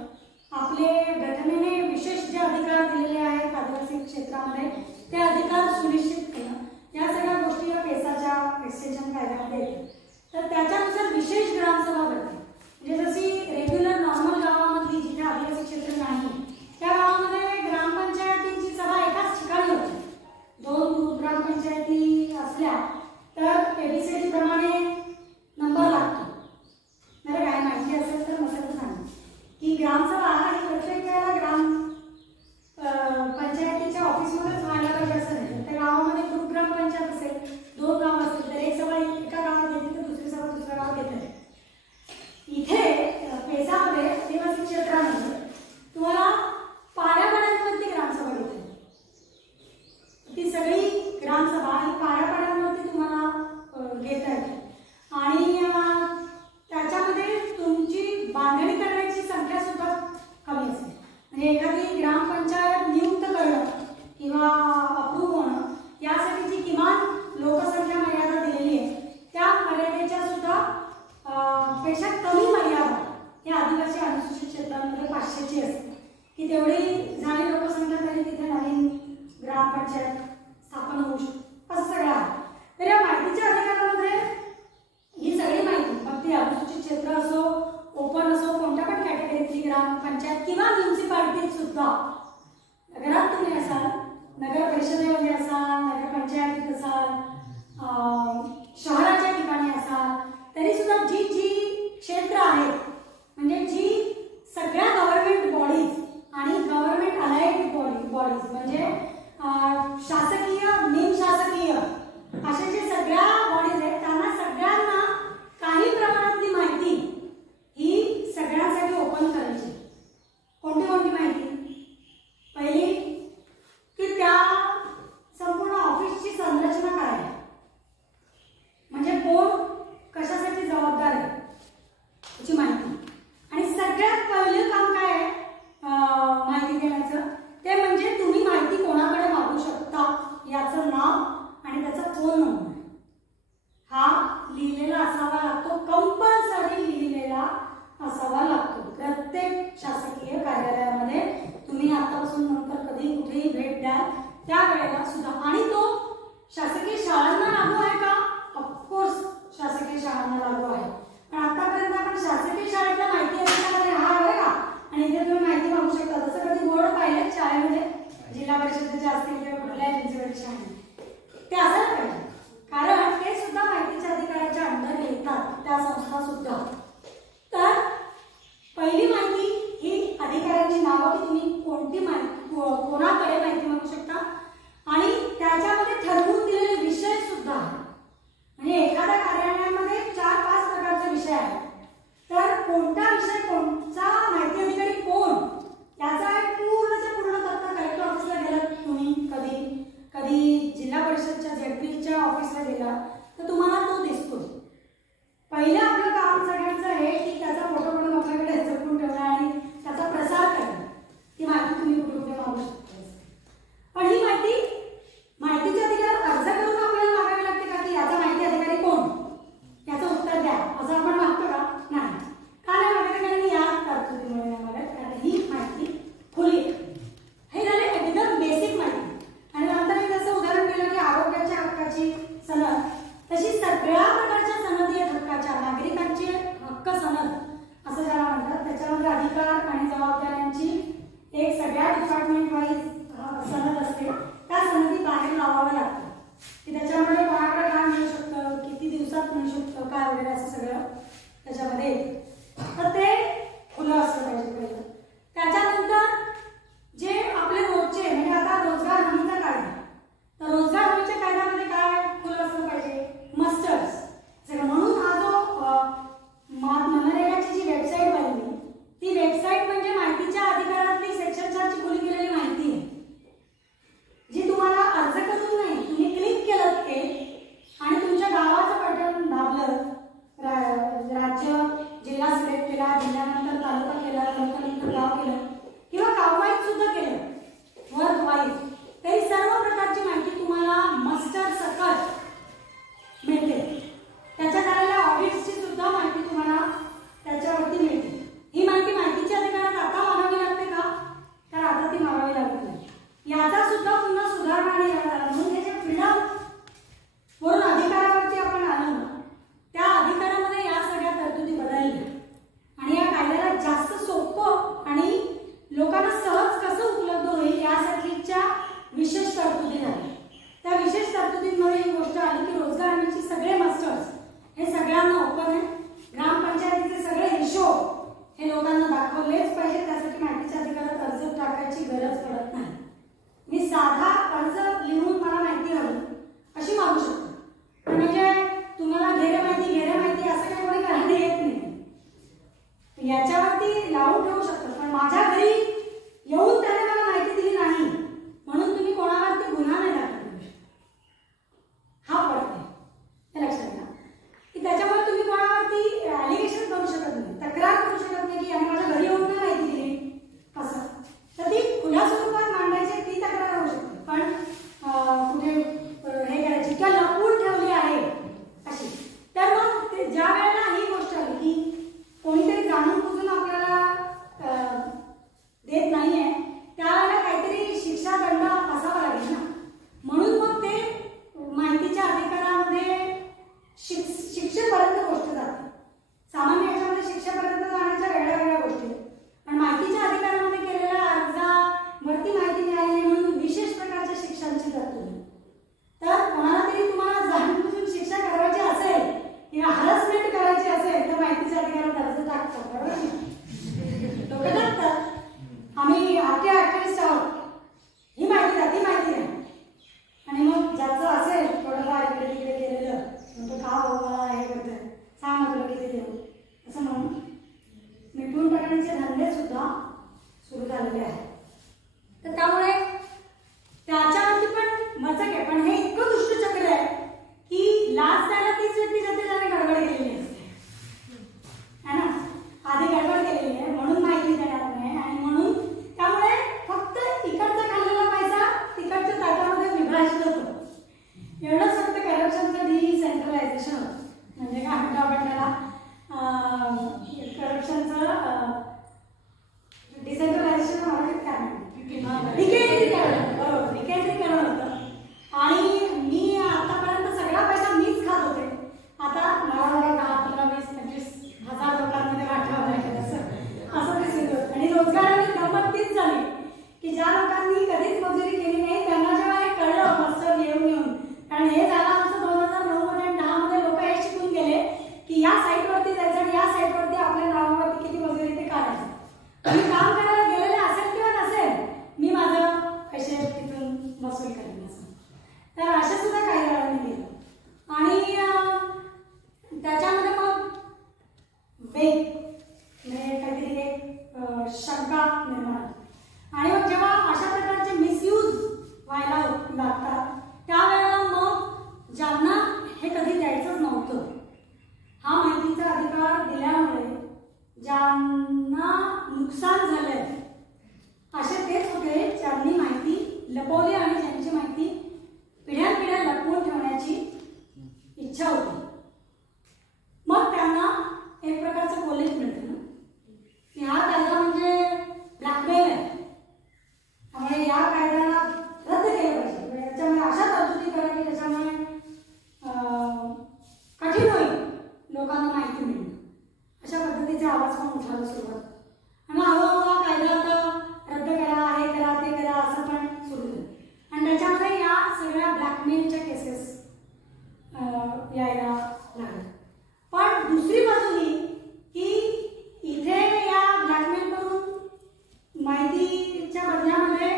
आपले घटनेने विशेष जे अधिकार दिलेले आहेत आदिवासी क्षेत्रामध्ये ते अधिकार सुनिश्चित करणं, या सगळ्या गोष्टी या पेसाच्या एक्सटेन्शन कायद्यामध्ये येतात. तर त्याच्यानुसार विशेष ग्रामसभा भरते. म्हणजे जशी रेग्युलर नॉर्मल गावामधली जिथे आदिवासी क्षेत्र नाही त्या गावामध्ये ग्रामपंचायतींची सभा एकाच ठिकाणी होती. 2 ग्रामपंचायती असल्या तर एबीसीडी प्रमाणे नंबर लागतो. मला काय माहिती असेल तर मग सांगा की ग्रामसभा ही प्रत्येक वेळेला पंचायतीच्या ऑफिसमध्येच व्हायला पाहिजे असं नाही. त्या गावामध्ये ग्रुप ग्रामपंचायत असेल, 2 गाव असतील तर एक सभा एका गावात घेतली तर दुसरी सभा दुसऱ्या गावात घेतली. इथे पेसामध्ये आदिवासी क्षेत्रामध्ये तुम्हाला पाड्यापाड्यांवरती ग्रामसभा घेतली. ती सगळी ग्रामसभा ही पाड्यापाड्यांवरती तुम्हाला घेता येते. आणि त्याच्यामध्ये तुमची बांधणी करण्याची संख्या सुद्धा कमी असते. म्हणजे एखादी ग्रामपंचायत नियुक्त करणं किंवा अप्रूव्ह होणं यासाठी जी किमान लोकसंख्या मर्यादा दिलेली आहे त्या मर्यादेच्या सुद्धा पेक्षा कमी मर्यादा या आदिवासी अनुसूचित क्षेत्रांमध्ये 500ची असते की तेवढी झाली लोकसंख्या तरी तिथे नवीन ग्रामपंचायत स्थापन होऊ शकतो, असं सगळं आहे. तर या माहितीच्या अधिकारामध्ये ही सगळी माहिती, मग ती अनुसूचित क्षेत्र असो, ओपन असो, कोणत्या पण कॅटेगरीतली, ग्रामपंचायत किंवा म्युन्सिपाल्टीत सुद्धा, नगरात तुम्ही असाल, नगर परिषदेमध्ये असाल, नगरपंचायतीत असाल, शहराच्या ठिकाणी असाल, तरी सुद्धा जी जी क्षेत्र आहेत, म्हणजे जी सगळ्या गव्हर्नमेंट बॉडीज आणि गव्हर्नमेंट अलाइड बॉडीज म्हणजे शासकीय, निमशासकीय असे जे सगळ्या बॉडीज आहेत, त्यांना सगळ्यांना काही प्रमाणातली माहिती ही सगळ्यांसाठी ओपन करायची. कोणती कोणती माहिती? पहिली की त्या संपूर्ण ऑफिसची संरचना काय आहे, म्हणजे कोण कशासाठी जबाबदार आहे याची माहिती. आणि सगळ्यात पहिलं काम काय आहे माहिती देण्याचं, ते म्हणजे तुम्ही माहिती कोणाकडे मागू शकता याचं नाव आणि त्याचा फोन नंबर हा लिहिलेला असावा लागतो, कंपल्सरी लिहिलेला असावा लागतो. प्रत्येक शासकीय कार्यालयामध्ये तुम्ही आतापासून नंतर कधी कुठेही भेट द्याल त्यावेळेला सुद्धा. आणि तो शासकीय शाळांना लागू आहे का? ऑफकोर्स शासकीय शाळांना लागू आहे. पण आतापर्यंत आपण शासकीय शाळेतल्या माहिती अधिकारामध्ये हा आहे का, आणि इथे तुम्ही माहिती मागू शकता. जसं कधी बोर्ड पाहिले शाळेमध्ये, जिल्हा परिषदेचे असतील किंवा कुठल्या म्युन्सिपल शाळेत, ते असायला पाहिजे, कारण ते सुद्धा माहितीच्या अधिकाराच्या अंडर येतात, त्या संस्था सुद्धा. तर पहिली माहिती ही अधिकाऱ्यांची नावं, की तुम्ही कोणती माहिती कोणाकडे माहिती मागू शकता, आणि त्याच्यामध्ये ठरवून दिलेले विषय सुद्धा सुरू झालेले आहे. तर त्यामुळे त्याच्यावरती पण मचक आहे. पण हे इतकं दुष्टचक्र आहे की लाच द्यायला तीच व्यक्ती जाते ज्याने गडबड केलेली असते, है ना. आधी गडबड केलेली आहे म्हणून माहिती देणार नाही आणि म्हणून त्यामुळे फक्त इकडचा खाल्लेला पैसा तिकडच्या ताटामध्ये विभाजित होतो. एवढंच फक्त करप्शनचं डिसेंट्रलायझेशन होतं. म्हणजे काय म्हणतो आपण त्याला, करप्शनचं डिसेंट्रलायझेशन मराठीत काय म्हणतो, विकेंद्रीकरण. बरोबर, विकेंद्रीकरण होतं. आणि मी आतापर्यंत सगळा पैसा मीच खात होते. आता मला 10, 15, 20, 25 हजार लोकांमध्ये वाटावं लागेल असं दिसून होतं. आणि रोजगाराची गंमत तीच झाली की ज्या लोकांनी कधीच मजुरी केली नाही त्यांना जेव्हा हे कळलं मास्टर येऊन, कारण हे झालं आमचं 2009 मध्ये आणि 10 मध्ये लोक हे शिकून गेले की या साईटवरती जायचं आणि या साईटवरती आपल्या नावावरती किती मजुरी ते काढायचं. मी काम करायला गेलेले असेल किंवा नसेल, मी माझं पैसे तिथून वसूल करेन असं. तर अशा सुद्धा काही वेळांनी गेलं. आणि त्याच्यामध्ये मग वेग म्हणजे काहीतरी एक शंका निर्माण. आणि मग जेव्हा अशा प्रकारचे मिसयूज व्हायला लागतात त्यावेळेला मग ज्यांना हे कधी द्यायचंच नव्हतं, हा माहितीचा अधिकार दिल्यामुळे ज्यांना नुकसान झालंय असे तेच होते ज्यांनी माहिती लपवली आणि ज्यांची माहिती पिढ्यानपिढ्या लपवून ठेवण्याची इच्छा होती. मग त्यांना एक प्रकारचं कॉलेज मिळतं ना की हा कायदा म्हणजे ब्लॅकमेल आहे, त्यामुळे या कायद्याला रद्द केलं पाहिजे. त्याच्यामुळे अशा तरतुदी करा की त्याच्यामुळे कठीण होईल लोकांना माहिती मिळणं. अशा पद्धतीचे आवाज पण उठायला सुरुवात. आणि हळूहळू हा कायदा आता रद्द करा, हे करा, ते करा असं पण सुरू झालं. आणि त्याच्यामध्ये या सगळ्या ब्लॅकमेलच्या केसेस यायला लागल्या. पण दुसरी बाजू ही की इथे या ब्लॅकमेल करून माहितीच्या बदल्यामध्ये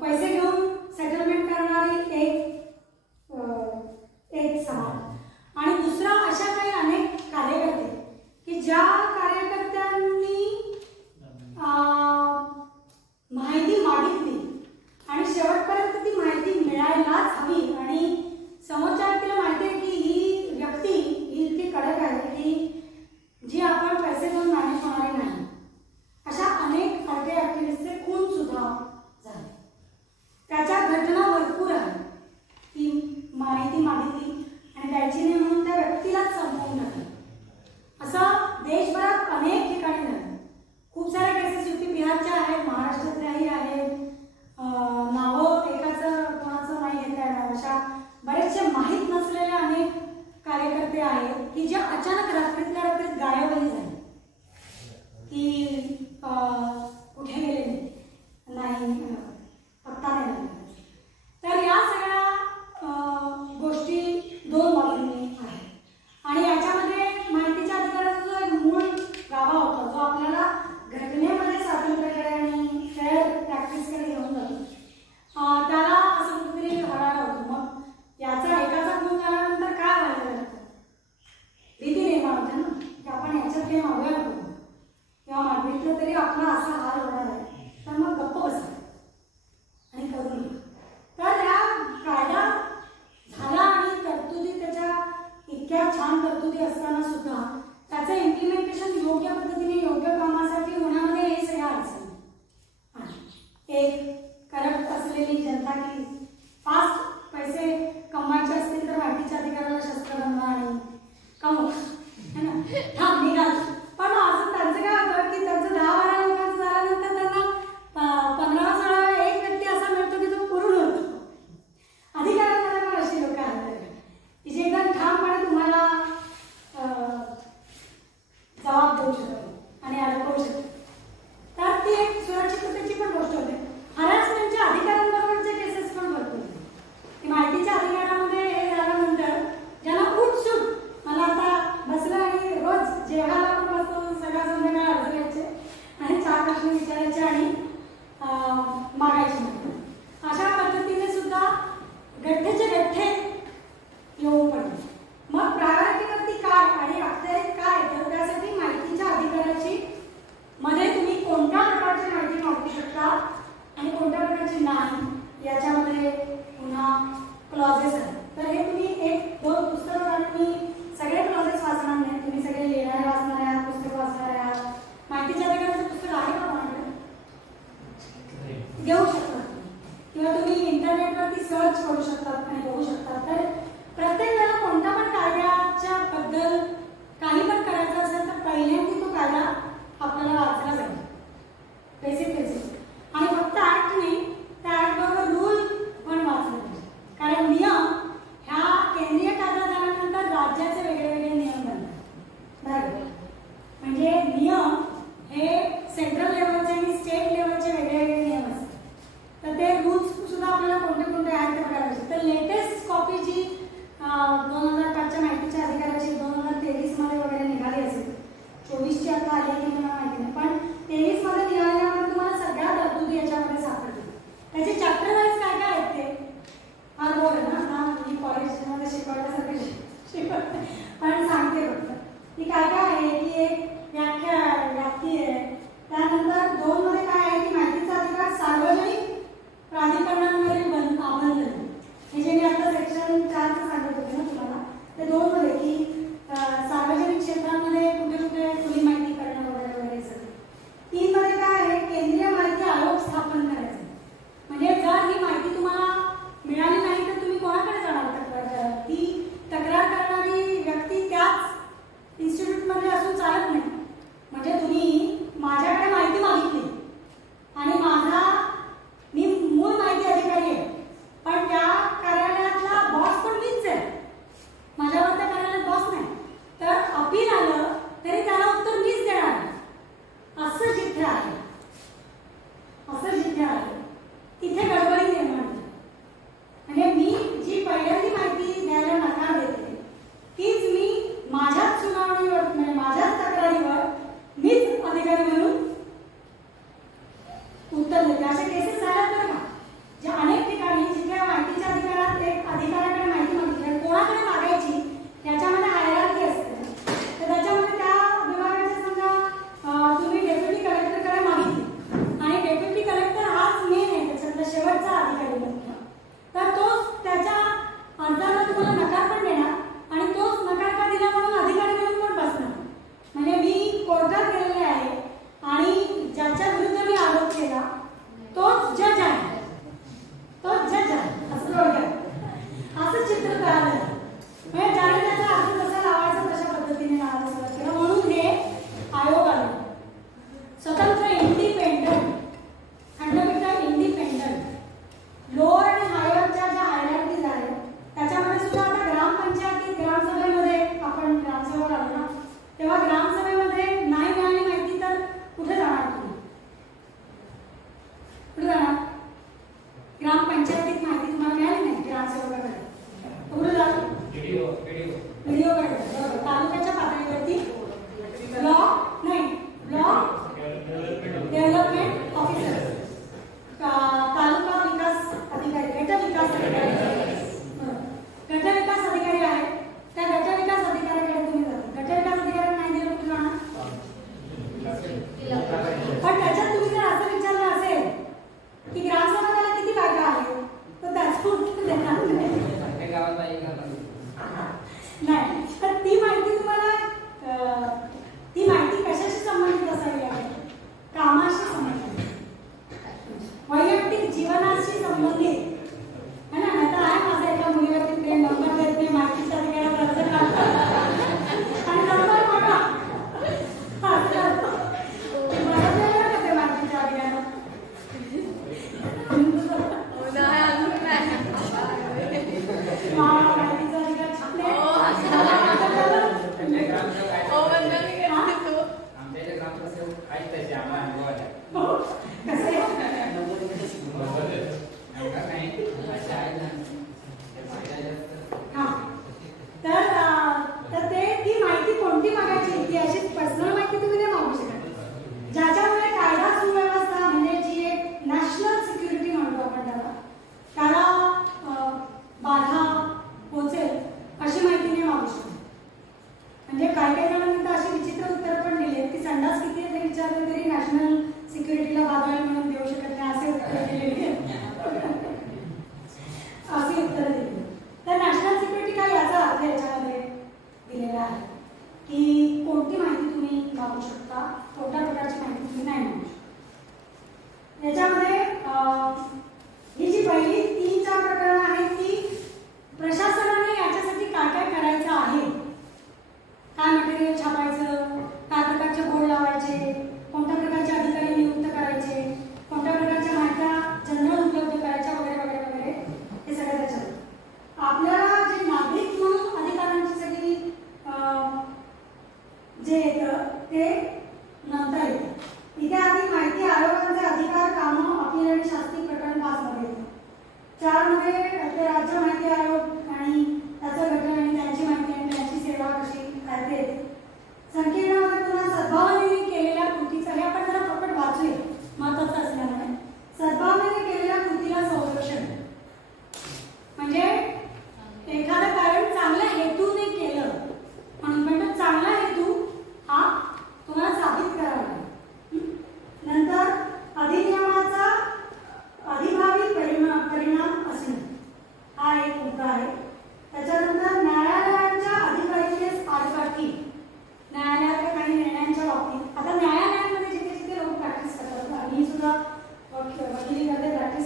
पैसे घेऊन सेटलमेंट करणारी एक समाज आणि दुसरा अशा काही अनेक कार्यकर्ते की ज्या कार्यकर्त्यांनी माहिती मागितली आणि शेवटपर्यंत ती माहिती मिळायलाच हवी आणि समोरच्या व्यक्तीला माहिती आहे की ही व्यक्ती ही इतकी कडक आहे की जी आपण पैसे घेऊन मॅनेज होणारी नाही. अशा अनेक अडके ॲक्टिव्हिस्टचे खून सुद्धा झाले. त्याच्या घटना भरपूर आहेत की माहिती मागितली आणि द्यायची नाही म्हणून त्या व्यक्तीलाच संपवून टाकलं. असं देशभरात अनेक ठिकाणी झालं. खूप साऱ्या केसेस युपी बिहारच्या आहेत, महाराष्ट्रातल्याही आहेत. नावं एकाचं कोणाचं नाही घेता येणार. अशा बरेचसे माहीत नसलेले अनेक कार्यकर्ते आहेत की जे अचानक रात्रीतल्या रात्रीत गायबही झाले की कुठे गेले नाही, पत्ता नाही लागला. तर या सगळ्या गोष्टी दोन बाजूंनी आहेत. आणि याच्यामध्ये माहितीच्या अधिकाराचा जो एक मूळ गाभा होता जो आपल्याला घटनेमध्ये स्वातंत्र्याकडे आणि फेअर प्रॅक्टिसकडे घेऊन जातो, त्याला असं कुठेतरी हरायला होतं. मग याचा एकाचा खून झाल्यानंतर काय व्हायला लागतं, भीती निर्माण होते ना की आपण याच्यात काही मागूया नको किंवा मागितलं तरी आपला असा हाल होणार आहे, तर मग गप्प बसा आणि करून घ्या. तर हा कायदा झाला आणि तरतुदी त्याच्या इतक्या छान तरतुदी असताना सुद्धा त्याचं इम्प्लिमेंटेशन योग्य पद्धतीने योग्य कामासाठी होण्यामध्ये हे सगळ्या अडचणी. एक करप्ट असलेली जनता की फास्ट पैसे कमवायचे असतील तर माहितीच्या अधिकाराला शस्त्र बनवा आणि कमवा, है ना, थांब निघाल. पण असं त्यांचं काय होतं की त्यांचं 10-12 लोकांचं झाल्यानंतर त्यांना 15-16 एक व्यक्ती असा मिळतो की तो पुरून होतो. अधिकाऱ्यांमध्ये पण अशी लोक आहेत की जे एकदम ठामपणे तुम्हाला जबाब देऊ शकतो आणि अडकवू शकतो. तर ती एक सुरक्षिततेची पण गोष्ट होते. हॅरॅसमेंटच्या अधिकाऱ्यांबरोबरचे केसेस पण भरपूर की माहितीच्या अधिकारामध्ये हे झाल्यानंतर ज्यांना उठसूट मला आता बसलं आणि रोज जेवायला पण बसतो सगळ्या संध्याकाळ अर्ज घ्यायचे आणि 4 प्रश्न विचारायचे आणि मागायचे. अशा पद्धतीने सुद्धा गठ्ठेचे गठ्ठे येऊ पडले. मग प्रायोरिटीवरती काय आणि अखत्यारीत काय, तर त्यासाठी माहितीच्या अधिकाराची मध्ये तुम्ही कोणत्या प्रकारची माहिती बेसिक आणि फक्त ऍक्ट नाही, त्या ऍक्ट बरोबर रूल पण वाचले पाहिजे. कारण नियम ह्या केंद्रीय कायदा झाल्यानंतर राज्याचे वेगळे वेगळे नियम बनतात बरोबर. म्हणजे नियम हे सेंट्रल लेवलचे आणि स्टेट लेवलचे वेगळे वेगळे नियम असतात. तर ते रूल्स सुद्धा आपल्याला कोणते कोणते आहेत ते बघायला पाहिजे. तर लेटेस्ट कॉपी जी 2005च्या माहितीच्या अधिकाराची 2023 मध्ये वगैरे निघाली असेल, 24ची आता आली की मला माहिती नाही, पण 23 मध्ये निघाल्यानंतर तुम्हाला सगळ्या तरतुदी याच्यामध्ये सापडतील. त्याचे चॅप्टर वाईज काय काय आहेत ते फार बोर आहे ना, मी कॉलेजमध्ये शिकवण्यासारखं शिकवते पण सांगते फक्त की काय काय आहे. की एक व्याख्या व्याप्ती आहे, त्यानंतर 2 मध्ये काय आहे की माहितीचा अधिकार सार्वजनिक प्राधिकरणांवरील आबंधन, हे जे मी आता सेक्शन 4चं सांगत होते ना तुम्हाला, ते 2 मध्ये की सार्वजनिक क्षेत्रांमध्ये कुठे कुठे खुली माहिती करणं वगैरे वगैरे सगळं. 3 मध्ये काय आहे केंद्रीय माहिती आयोग स्थापन करायचं. म्हणजे जर ही माहिती तुम्हाला मिळाली नाही तर तुम्ही कोणाकडे जाणार तक्रार करायला? ती तक्रार करणारी व्यक्ती त्याच इन्स्टिट्यूटमध्ये असून चालत नाही. म्हणजे तुम्ही माझ्याकडे माहिती मागितली आणि मी मूळ माहिती अधिकारी आहे, पण त्या कार्यालयातला बॉस पण मीच आहे, माझ्यावर त्या कार्यालयात बॉस नाही, तर अपील आलं तरी त्याला उत्तर मीच देणार. असं जिथे आहे तिथे गडबडी निर्माण होते. म्हणजे मी जी पहिल्यांदी माहिती द्यायला नकार देते तीच मी माझ्याच सुनावणीवर म्हणजे माझ्याच तक्रारीवर मीच अधिकारी म्हणून उत्तर देते. अशा केसेस झाल्यात बरं का, जे अनेक ठिकाणी जिथे माहितीच्या अधिकारात एक अधिकाऱ्याकडे माहिती मागितली, कोणाकडे मागायची याच्यामध्ये हायरार्की असते. तर त्याच्यामध्ये त्या विभागाच्या समजा तुम्ही डेप्युटी कलेक्टरकडे मागितली आणि डेप्युटी कलेक्टर हाच मेन आहे त्याच्यातला शेवटचा अधिकारी मुख्य, तर तोच त्याच्या अर्जाला तुम्हाला नकार पण देणार आणि तोच नकार का दिला म्हणून अधिकारी म्हणून पण बसणार. म्हणजे मी कोर्टात गेलेले आहे आणि ज्याच्या विरुद्ध मी आरोप केला तोच जज आहे,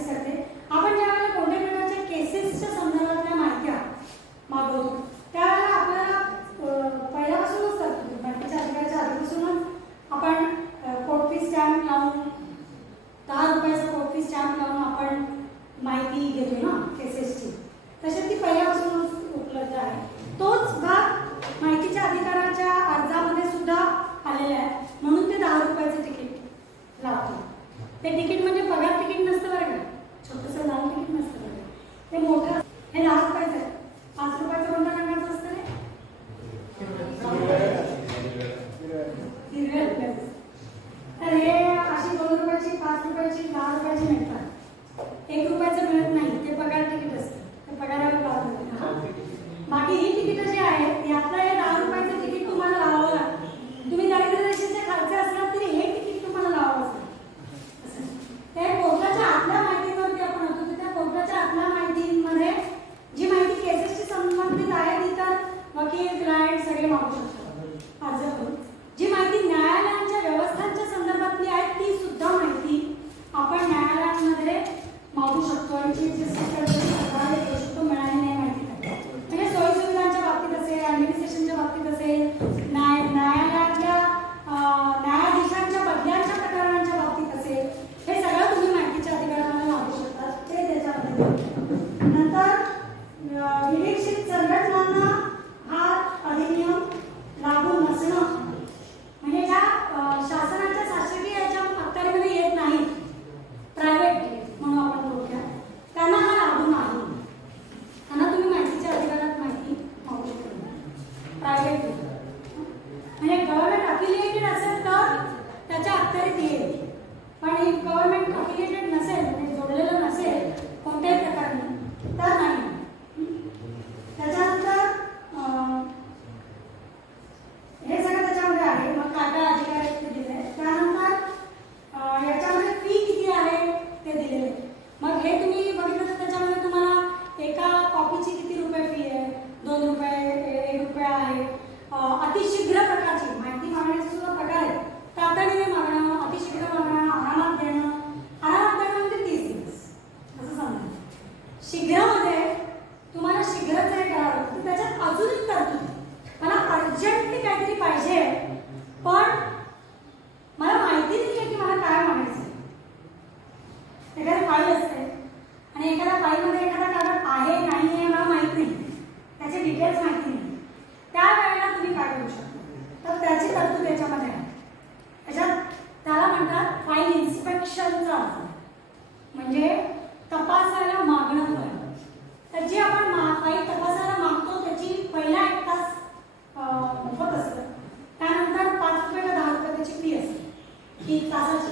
करते. आपण ज्यावेळेला कोणत्या प्रकारच्या केसेसच्या संदर्भातल्या माहिती मागवतो त्यावेळेला आपल्याला पहिल्यापासूनच तरतूद माहितीच्या अधिकाराच्या आधीपासूनच आपण कोर्ट फी स्टॅम्प लावून 10 रुपयाचा कोर्ट फी स्टॅम्प लावून आपण माहिती घेतो ना केसेसची. तशी ती पहिल्यापासूनच उपलब्ध आहे. तोच भाग माहितीच्या अधिकाराच्या अर्जामध्ये सुद्धा आलेला आहे. म्हणून ते 10 रुपयाचं तिकीट लावतो. ते तिकीट म्हणजे पगार तिकीट नसतं बरं का, छोटंसं लाल तिकीट नसतं बरं, ते मोठं. हे 10 रुपयाचं आहे. 5 रुपयाचं कोणत्या रंगाचं असतं रे? हिरव्या रुपयाचं. तर हे अशी 2 रुपयाची, 5 रुपयाची, 10 रुपयाची मिळतात. 1 रुपयाचं मिळत नाही, ते पगार तिकीट असतं. ते पगारावर लावलं. बाकी ही तिकीटं जी आहेत यातलं हे 10 रुपयाचं तिकीट तुम्हाला लावावं लागतं. तुम्ही दारिद्र्य रेषेच्या खालचे असलात तरी हे तिकीट तुम्हाला लावावं लागतं. ते कोर्टाच्या आतल्या माहितीवरती आपण होतो. त्या कोर्टाच्या आतल्या माहितीमध्ये जी माहिती केसेसशी संबंधित आहे ती तर वकील, क्लायंट सगळे मागू शकतात अर्ज करून. जी माहिती न्यायालयांच्या व्यवस्थांच्या संदर्भातली आहे ती सुद्धा माहिती आपण न्यायालयांमध्ये मागू शकतो. आणि जी सरकारने देऊ शकतो मिळाली नाही माहिती म्हणजे सोयीसुविधांच्या बाबतीत असेल, ॲडमिनिस्ट्रेशनच्या बाबतीत असेल, न्यायालयातल्या न्यायाधीशांच्या बदल्यांच्या प्रकरणांच्या बाबतीत असेल, हे सगळं तुम्ही माहितीच्या अधिकारामध्ये लागू शकतात. ते त्याच्यामध्ये. नंतर विवेकशील संघटनांना हा अधिनियम लागू नसणं म्हणजे ज्या शासनाच्या शासकीय याच्या अखत्यारीमध्ये येत नाही, प्रायव्हेट म्हणून आपण थोडक्यात, त्यांना हा लागू नाही. त्यांना तुम्ही माहितीच्या अधिकारात माहिती मागू शकता. प्रायव्हेट म्हणजे गव्हर्नमेंट अफिलिएटेड असेल तर त्याच्या अखत्यारीत येईल. पण गव्हर्नमेंट अफिलिएटेड नसेल म्हणजे जोडलेलं नसेल कोणत्याही प्रकारे तर नाही. त्याच्यानंतर हे सगळं त्याच्यामध्ये आहे. मग काय काय अधिकार आहेत ते दिले. त्यानंतर याच्यामध्ये फी किती आहे ते दिलेले. मग हे तुम्ही बघितलं तर त्याच्यामध्ये तुम्हाला एका कॉपीची किती रुपये फी आहे, 2 रुपये, 1 रुपया आहे. अतिशीघ्र प्रकारची माहिती मागण्याचे सुद्धा प्रकार आहेत. तातडीने मागणं, अतिशीघ्र मागणं, आरामात देणं. आरामात देणं म्हणजे 30 दिवस असं सांगतात. शीघ्रमध्ये तुम्हाला शीघ्रच हे करावं लागतं. त्याच्यात अजून एक तरतूद, मला अर्जंटली काहीतरी पाहिजे पण मला माहिती नाही आहे की मला काय मागायचं. एखादी फाईल असते आणि एखाद्या फाईलमध्ये एखादा कागद आहे नाही आहे मला माहीत नाही, त्याचे डिटेल्स माहिती नाही, त्यावेळेला तुम्ही काय करू शकता तर त्याची तरतूद याच्यामध्ये आहे. त्याच्यात त्याला म्हणतात फाईल इन्स्पेक्शनचा अर्थ म्हणजे तपासायला मागणं. तर जे आपण फाईल तपासायला मागतो त्याची पहिला 1 तास मोफत असतं. त्यानंतर 5 रुपये का 10 रुपये त्याची फी असते ही तासाची.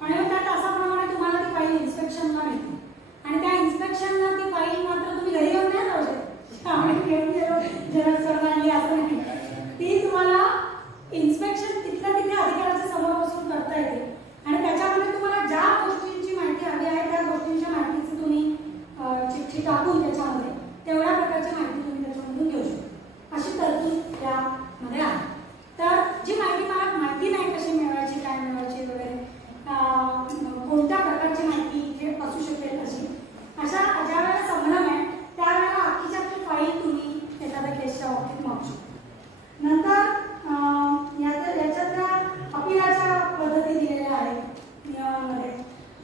आणि त्या तासाप्रमाणे तुम्हाला ती फाईल इन्स्पेक्शनला मिळते. आणि त्या इन्स्पेक्शनला ती फाईल मात्र तुम्ही घरी येऊन नाही जाऊ शकत. आम्ही घेऊन गेलो झेरॉक्स करून आणली असं नाही. ती तुम्हाला इन्स्पेक्शन तिथल्या तिथे अधिकाऱ्याच्या समोर बसून करता येते. आणि त्याच्यामध्ये तुम्हाला ज्या गोष्टींची माहिती हवी आहे त्या गोष्टींच्या माहितीचं तुम्ही चिठ्ठी टाकून त्याच्यामध्ये तेवढ्या प्रकारची माहिती तुम्ही त्याच्यामधून घेऊ शकता. अशी तरतूद त्यामध्ये आहे. तर जी माहिती मला माहिती नाही कशी मिळवायची, काय मिळवायची वगैरे, कोणत्या प्रकारची माहिती इथे असू शकेल अशी, अशा ज्या वेळेला संभ्रम आहे त्यावेळेला अख्खीच्या अख्खी फाईल तुम्ही एखाद्या केसच्या बाबतीत मागू शकता. नंतर याच्यातल्या अपिलाच्या पद्धती दिलेल्या आहेत नियमामध्ये.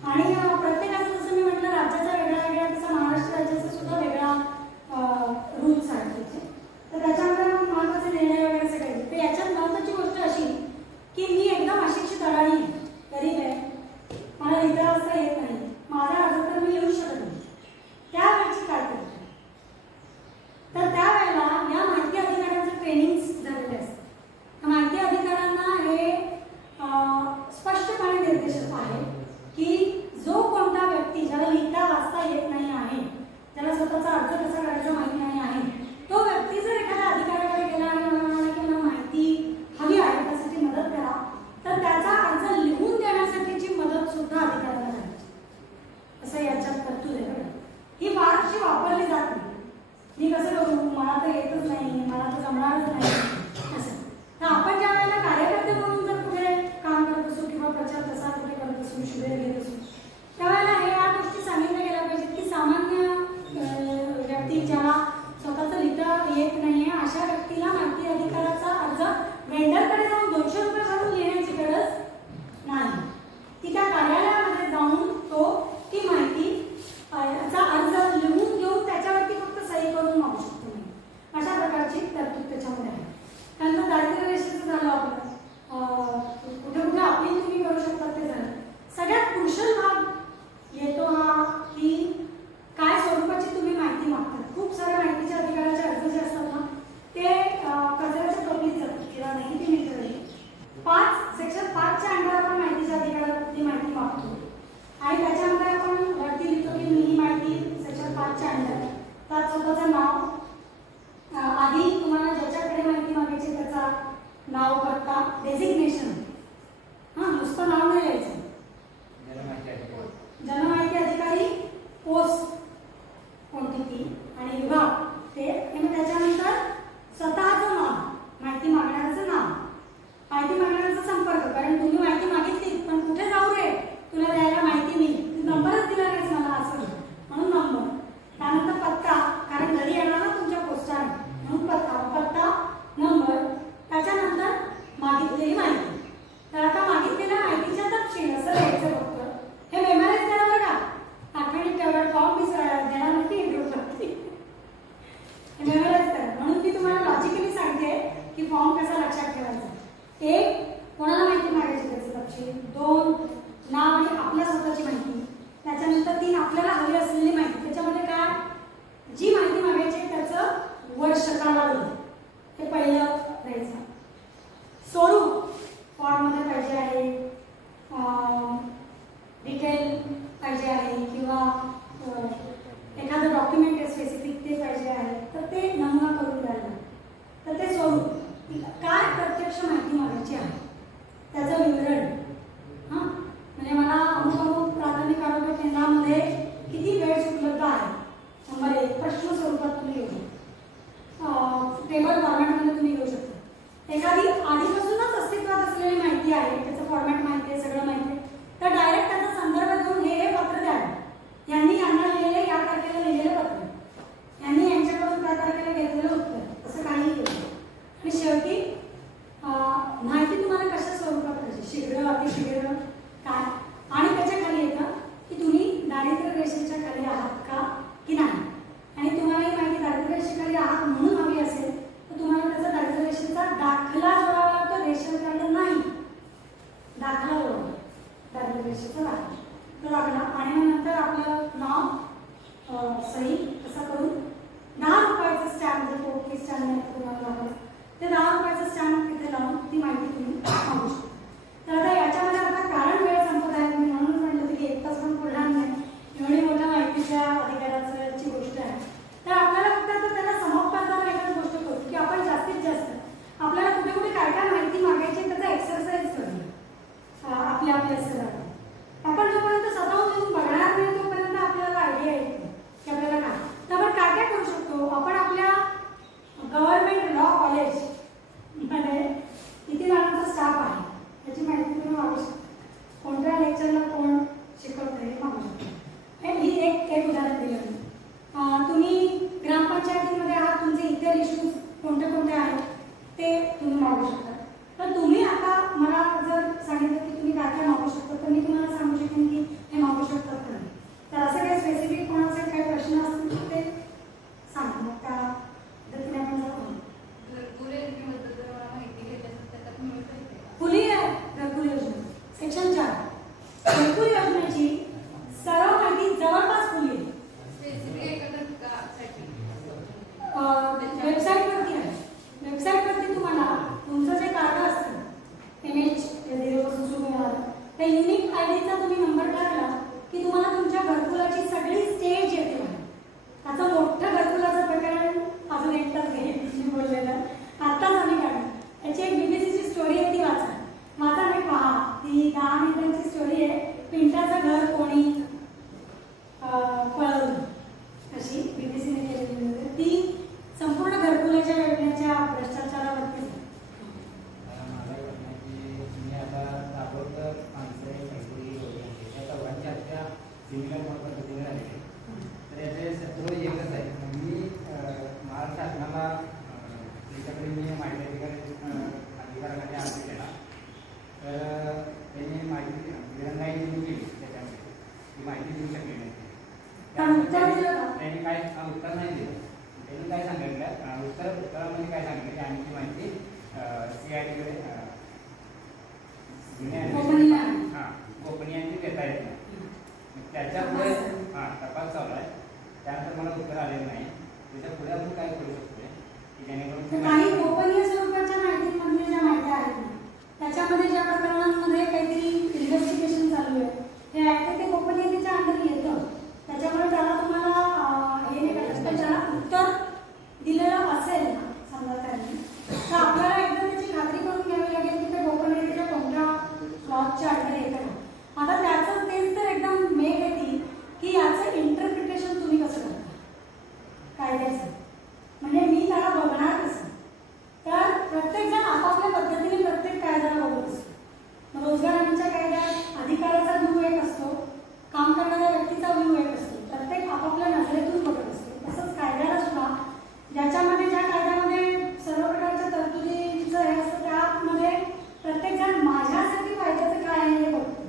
आणि प्रत्येकाचं जसं मी म्हटलं राज्याचा वेगळा वेगळा तसं महाराष्ट्र राज्याचा सुद्धा वेगळा रूल्स आहेत त्याचे. तर त्याच्यामध्ये मग महत्त्वाचे निर्णय वगैरे सगळे. तर याच्यात महत्त्वाची गोष्ट अशी की मी एकदम अशिक्षित अडाणी आहे, गरीब आहे, मला लिहिता वाचता येत नाही, माझा अर्ज तर मी लिहू शकत नाही, त्यावेळेची काय करतो तर त्यावेळेला या माहिती अधिकाऱ्यांचं ट्रेनिंग झालेलं असतं. माहिती अधिकाऱ्यांना हे स्पष्टपणे निर्देश आहे की जो कोणता व्यक्ती ज्याला लिहिता वाचता येत नाही आहे, ज्याला स्वतःचा अर्ज कसा करायचा माहिती नाही आहे, तो व्यक्ती जर एखाद्या अधिकाऱ्याकडे गेला आणि मला म्हणाला की मला माहिती हवी आहे त्यासाठी मदत करा तर त्याचा अर्ज लिहून देण्यासाठीची मदत सुद्धा अधिकाऱ्याला करायची असं याच्यात तरतूद आहे. आणि त्याच्यामध्ये आपण वरती लिहितो की मी ही माहिती सेक्शन 5च्या अंडर त्यात स्वतःचं नाव आधी तुम्हाला ज्याच्याकडे माहिती मागायची त्याचा नाव पत्ता डेझिग्नेशन नुसतं नाव नाही लिहायचं जनमाहिती अधिकारी पोस्ट कोणती ती आणि विभाग ते आणि मग त्याच्यानंतर स्वतःचं नाव माहिती मागणाऱ्याचं नाव माहिती मागणाऱ्याचा संपर्क कारण तुम्ही माहिती मागितली पण कुठे जाऊ रे तुला द्यायला माहिती नाही नंबरच दिला नाहीस मला असं म्हणून नंबर त्यानंतर पत्ता कारण घरी येणार ना तुमच्या पोस्टाने म्हणून पत्ता नंबर त्याच्यानंतर मागितलेली माहिती तर आता मागितलेल्या माहितीच्या तपशील असं लिहायचं फक्त हे मेमराईज करा बरं का आठवणीत तेवढा फॉर्म मी देणार नक्की इंटरव्ह्यू करते मेमराईज करा म्हणून मी तुम्हाला लॉजिकली सांगते की फॉर्म कसा लक्षात ठेवायचा एक कोणाला माहिती मागायची त्याचं तपशील 2 नाव आणि आपल्या स्वतःची माहिती त्याच्यानंतर 3 आपल्याला हवी असलेली माहिती त्याच्यामध्ये काय जी माहिती मागायची त्याचं वर्ष कालावधी हे पहिलं द्यायचं स्वरूप फॉर्ममध्ये पाहिजे आहे डिटेल पाहिजे आहे किंवा एखादं डॉक्युमेंट आहे स्पेसिफिक ते पाहिजे आहे तर ते नमुना करून द्यायला तर ते स्वरूप काय प्रत्यक्ष माहिती मागायची आहे त्याचं विवरण म्हणजे मला अमुक प्राथमिक आरोग्य केंद्रामध्ये किती बेड्स उपलब्ध आहे नंबर 1 प्रश्न स्वरूपात तुम्ही घेऊ टेबल फॉर्मॅटमध्ये तुम्ही घेऊ शकता एखादी आधीपासूनच अस्तित्वात असलेली माहिती आहे त्याचं फॉर्मॅट माहिती आहे सगळं माहिती आहे तर डायरेक्ट त्याचा संदर्भ देऊन हे पत्र द्यावं यांनी यांना लिहिलेले या तारखेला लिहिलेलं पत्र यांनी यांच्याकडून त्या तारखेला घेतलेलं उत्तर असं काही केलं आणि शेवटी माहिती तुम्हाला कशा स्वरूपात पाहिजे शीघ्र अतिशीघ्र काय आणि त्याच्या खाली येतं की तुम्ही दारिद्र्य रेषेच्या खाली आहात का की नाही आणि तुम्हाला ही माहिती दारिद्र्य रेषेखाली आहात म्हणून हवी असेल तर तुम्हाला त्याचा दारिद्र्य रेषेचा दाखला जोडावा लागतो रेशन कार्ड नाही दाखला जोडावा दारिद्र्य रेषेचा दाखला आणि मग नंतर आपलं नाव सही असं करून 10 रुपयाचं स्टॅम्प जर पोर्टी स्टॅम्प नाही तुम्हाला लागलं ते 10 रुपयाचं स्टॅम्प तिथे लावून ती माहिती तुम्ही मागू शकता तर आता याच्यामध्ये आता कारण वेळ संपत आहे मी म्हणून म्हटलं की 1 तास पण पुढला नाही एवढी मोठ्या माहितीच्या अधिकाराची गोष्ट आहे तर आपल्याला फक्त आता त्याला समाप्त करताना एखादी गोष्ट करू की आपण जास्तीत जास्त आपल्याला कुठे कुठे काय काय माहिती मागायची त्याचा एक्सरसाइज करूया आपल्या सगळ्यांना आपण जोपर्यंत स्वतःहून येऊन बघणार नाही तोपर्यंत आपल्याला आयडिया येत नाही की आपल्याला काय तर आपण काय काय करू शकतो आपण आपल्या गव्हर्नमेंट लॉ कॉलेज मध्ये किती जणांचा स्टाफ आहे त्याची माहिती तुम्ही मागू शकता कोणत्या लेक्चरला कोण शिकवतं हे मागू शकता ही एक उदाहरण दिलं तुम्ही ग्रामपंचायतीमध्ये आहात तुमचे इतर इश्यूज कोणते कोणते आहेत ते तुम्ही मागू शकता तर तुम्ही आता मला जर सांगितलं की तुम्ही काय काय मागू शकता तर मी तुम्हाला सांगू शकेन की हे मागू शकतात का नाही तर असं काही स्पेसिफिक कोणाचे काही प्रश्न असतील तर ते सांगतो मग त्या पद्धतीने आपण जाऊ खुली आहे घरकुल योजना सेक्शन 4 घरकुल योजनेची सर्व माहिती जवळपास खुली आहे वेबसाईटवरती आहे वेबसाईटवरती तुम्हाला तुमचं जे कार्ड असतं MH0 पासून सुरू होणार त्या युनिक आयडीचा तुम्ही नंबर टाकला की तुम्हाला तुमच्या घरकुलाची सगळी स्टेज येते त्याचं मोठं घरकुलाचं प्रकरण अजून एकटाच घेईल बोललेलं आत्ताच आम्ही काढलं त्याची एक BBC स्टोरी आहे ती वाचा नाही पहा ती 10 मिनिटांची स्टोरी आहे पिंटाचं घर कोणी पळवलं अशी BBCने केलेली ती संपूर्ण घरकुलाच्या योजनेच्या भ्रष्टाचारावरती तर याचे सत्र एकच आहे मी महाराष्ट्र शासनाला त्याच्याकडे मी माहिती अधिकारासाठी अर्ज केला तर त्यांनी माहिती दिरंगाई केली त्याच्यामध्ये ती माहिती देऊ शकली नाही त्यांनी काय उत्तर नाही दिलं त्यांनी काय सांगितलं उत्तरामध्ये काय सांगितलं की आम्ही ती माहिती CIDकडे गोपनीयांची देता येत नाही त्याच्या पुढे तपास चालू आहे त्यानंतर मला उत्तर आलेलं नाही त्याच्या पुढे आपण काय करू शकतो की जेणेकरून काही गोपनीय स्वरूपाच्या माहितीमधल्या ज्या माहिती आहेत त्याच्यामध्ये ज्या प्रकरणांमध्ये काहीतरी इन्व्हेस्टिगेशन चालू आहे हे ऍक्ट ते गोपनीय एक असतो, काम करणाऱ्या व्यक्तीचा व्ह्यू एक असतो. प्रत्येक आपापल्या नजरेतून बघत असतो. तसंच कायद्याला सुद्धा ज्याच्यामध्ये ज्या कायद्यामध्ये सर्व प्रकारच्या तरतुदीचं हे असतं त्यामध्ये प्रत्येकजण माझ्यासाठी फायद्याचं काय आहे हे बघतो.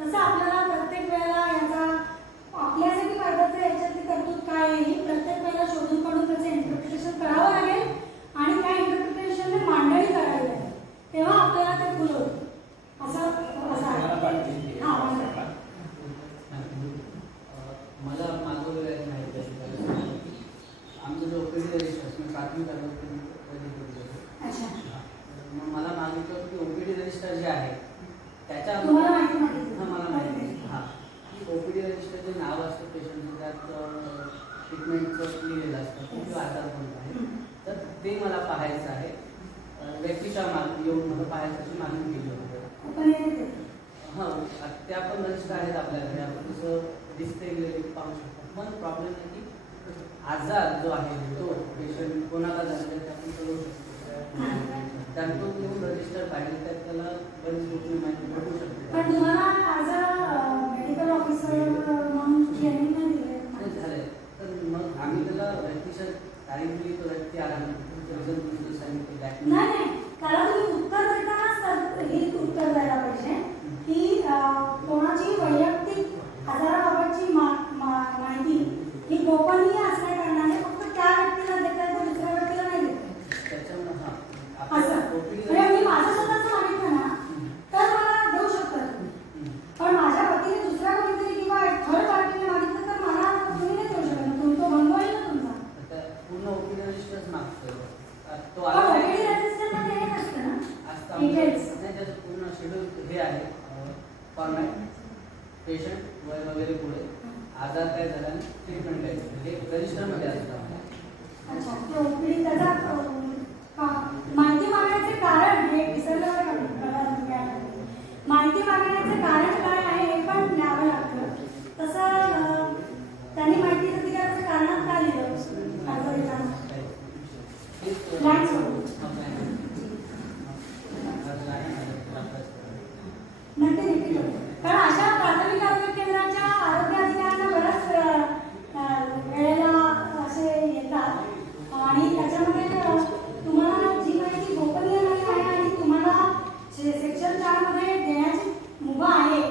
तसं आपल्याला प्रत्येक वेळेला याचा आपल्यासाठी फायद्याचं याच्यातली तरतूद काय आहे ही प्रत्येक वेळेला शोधून काढून त्याचं इंटरप्रिटेशन करावं लागेल आणि त्या इंटरप्रिटेशनने मांडणी करावी लागेल. तेव्हा आपल्याला ते खुलं होतं. मला मागं माहिती आहे आमचं जो ओपीडी रजिस्टर प्राथमिक मग मला मागितलं होतं की ओपीडी रजिस्टर जे आहे त्याच्या मला माहिती मला माहिती हां की ओपीडी रजिस्टर जे नाव असतं पेशंटचं त्यात ट्रीटमेंटचं लिहिलेलं असतं किंवा आजार कोणता आहे तर ते मला पाहायचं आहे. व्यक्तीच्या येऊन मला पाहायची मागणी केली होती. हां त्या पण रजिस्टर आहेत आपल्याकडे आपण तसं दिसते पाहू शकतो. पण प्रॉब्लेम आहे की आजार जो आहे तो पेशंट कोणाला झाला ते आपण करू शकतो. त्यातून घेऊन रजिस्टर पाहिजे त्यात त्याला बरीच गोष्टी माहिती भेटू शकते. पण तुम्हाला ॲज अ मेडिकल ऑफिसर म्हणून ट्रेनिंग नाही दिलं झालंय तर मग आम्ही त्याला व्यक्तीच्या तारीख दिली तो व्यक्ती आला नाही नाही त्याला तुम्ही उत्तर देतानाच हे उत्तर द्यायला पाहिजे की कोणाची वैयक्तिक आजाराबाबतची माहिती ही गोपनीय असल्या कारणाने फक्त त्या व्यक्तीला देता येतं दुसऱ्या व्यक्तीला नाही देता असं. म्हणजे मी माझं स्वतःच मागितलं ना तर मला देऊ शकतात पण माझ्या वतीने दुसऱ्या कोणीतरी किंवा थर्ड पार्टीने मागितलं तर मला तुम्ही नाही देऊ शकत. तुम्ही तो बंद होईल ना तुमचा पूर्ण ओपीडी रजिस्टरच मागतो तो ओपीडी रजिस्टरमध्ये हे असतं ना डिटेल्स त्याचं पूर्ण शेड्यूल हे आहे फॉर्मॅट पेशंट वय वगैरे पुढे आजार काय झाला आणि ट्रीटमेंट काय झालं हे रजिस्टरमध्ये असतं. अच्छा ते ओपीडी त्याचा माहिती मागण्याचे कारण हे विसरल्यावर माहिती मागण्याचे कारण काय आहे हे पण न्यावं लागतं. तसं त्यांनी माहिती दिल्याचं कारणात काय लिहिलं नक्की कारण अशा प्राथमिक आरोग्य केंद्राच्या आरोग्य अधिकाऱ्यांना बऱ्याच वेळेला असे येतात आणि त्याच्यामध्ये तुम्हाला जी माहिती गोपनीय नाही आहे आणि तुम्हाला सेक्शन 4 मध्ये देण्याची मुभा आहे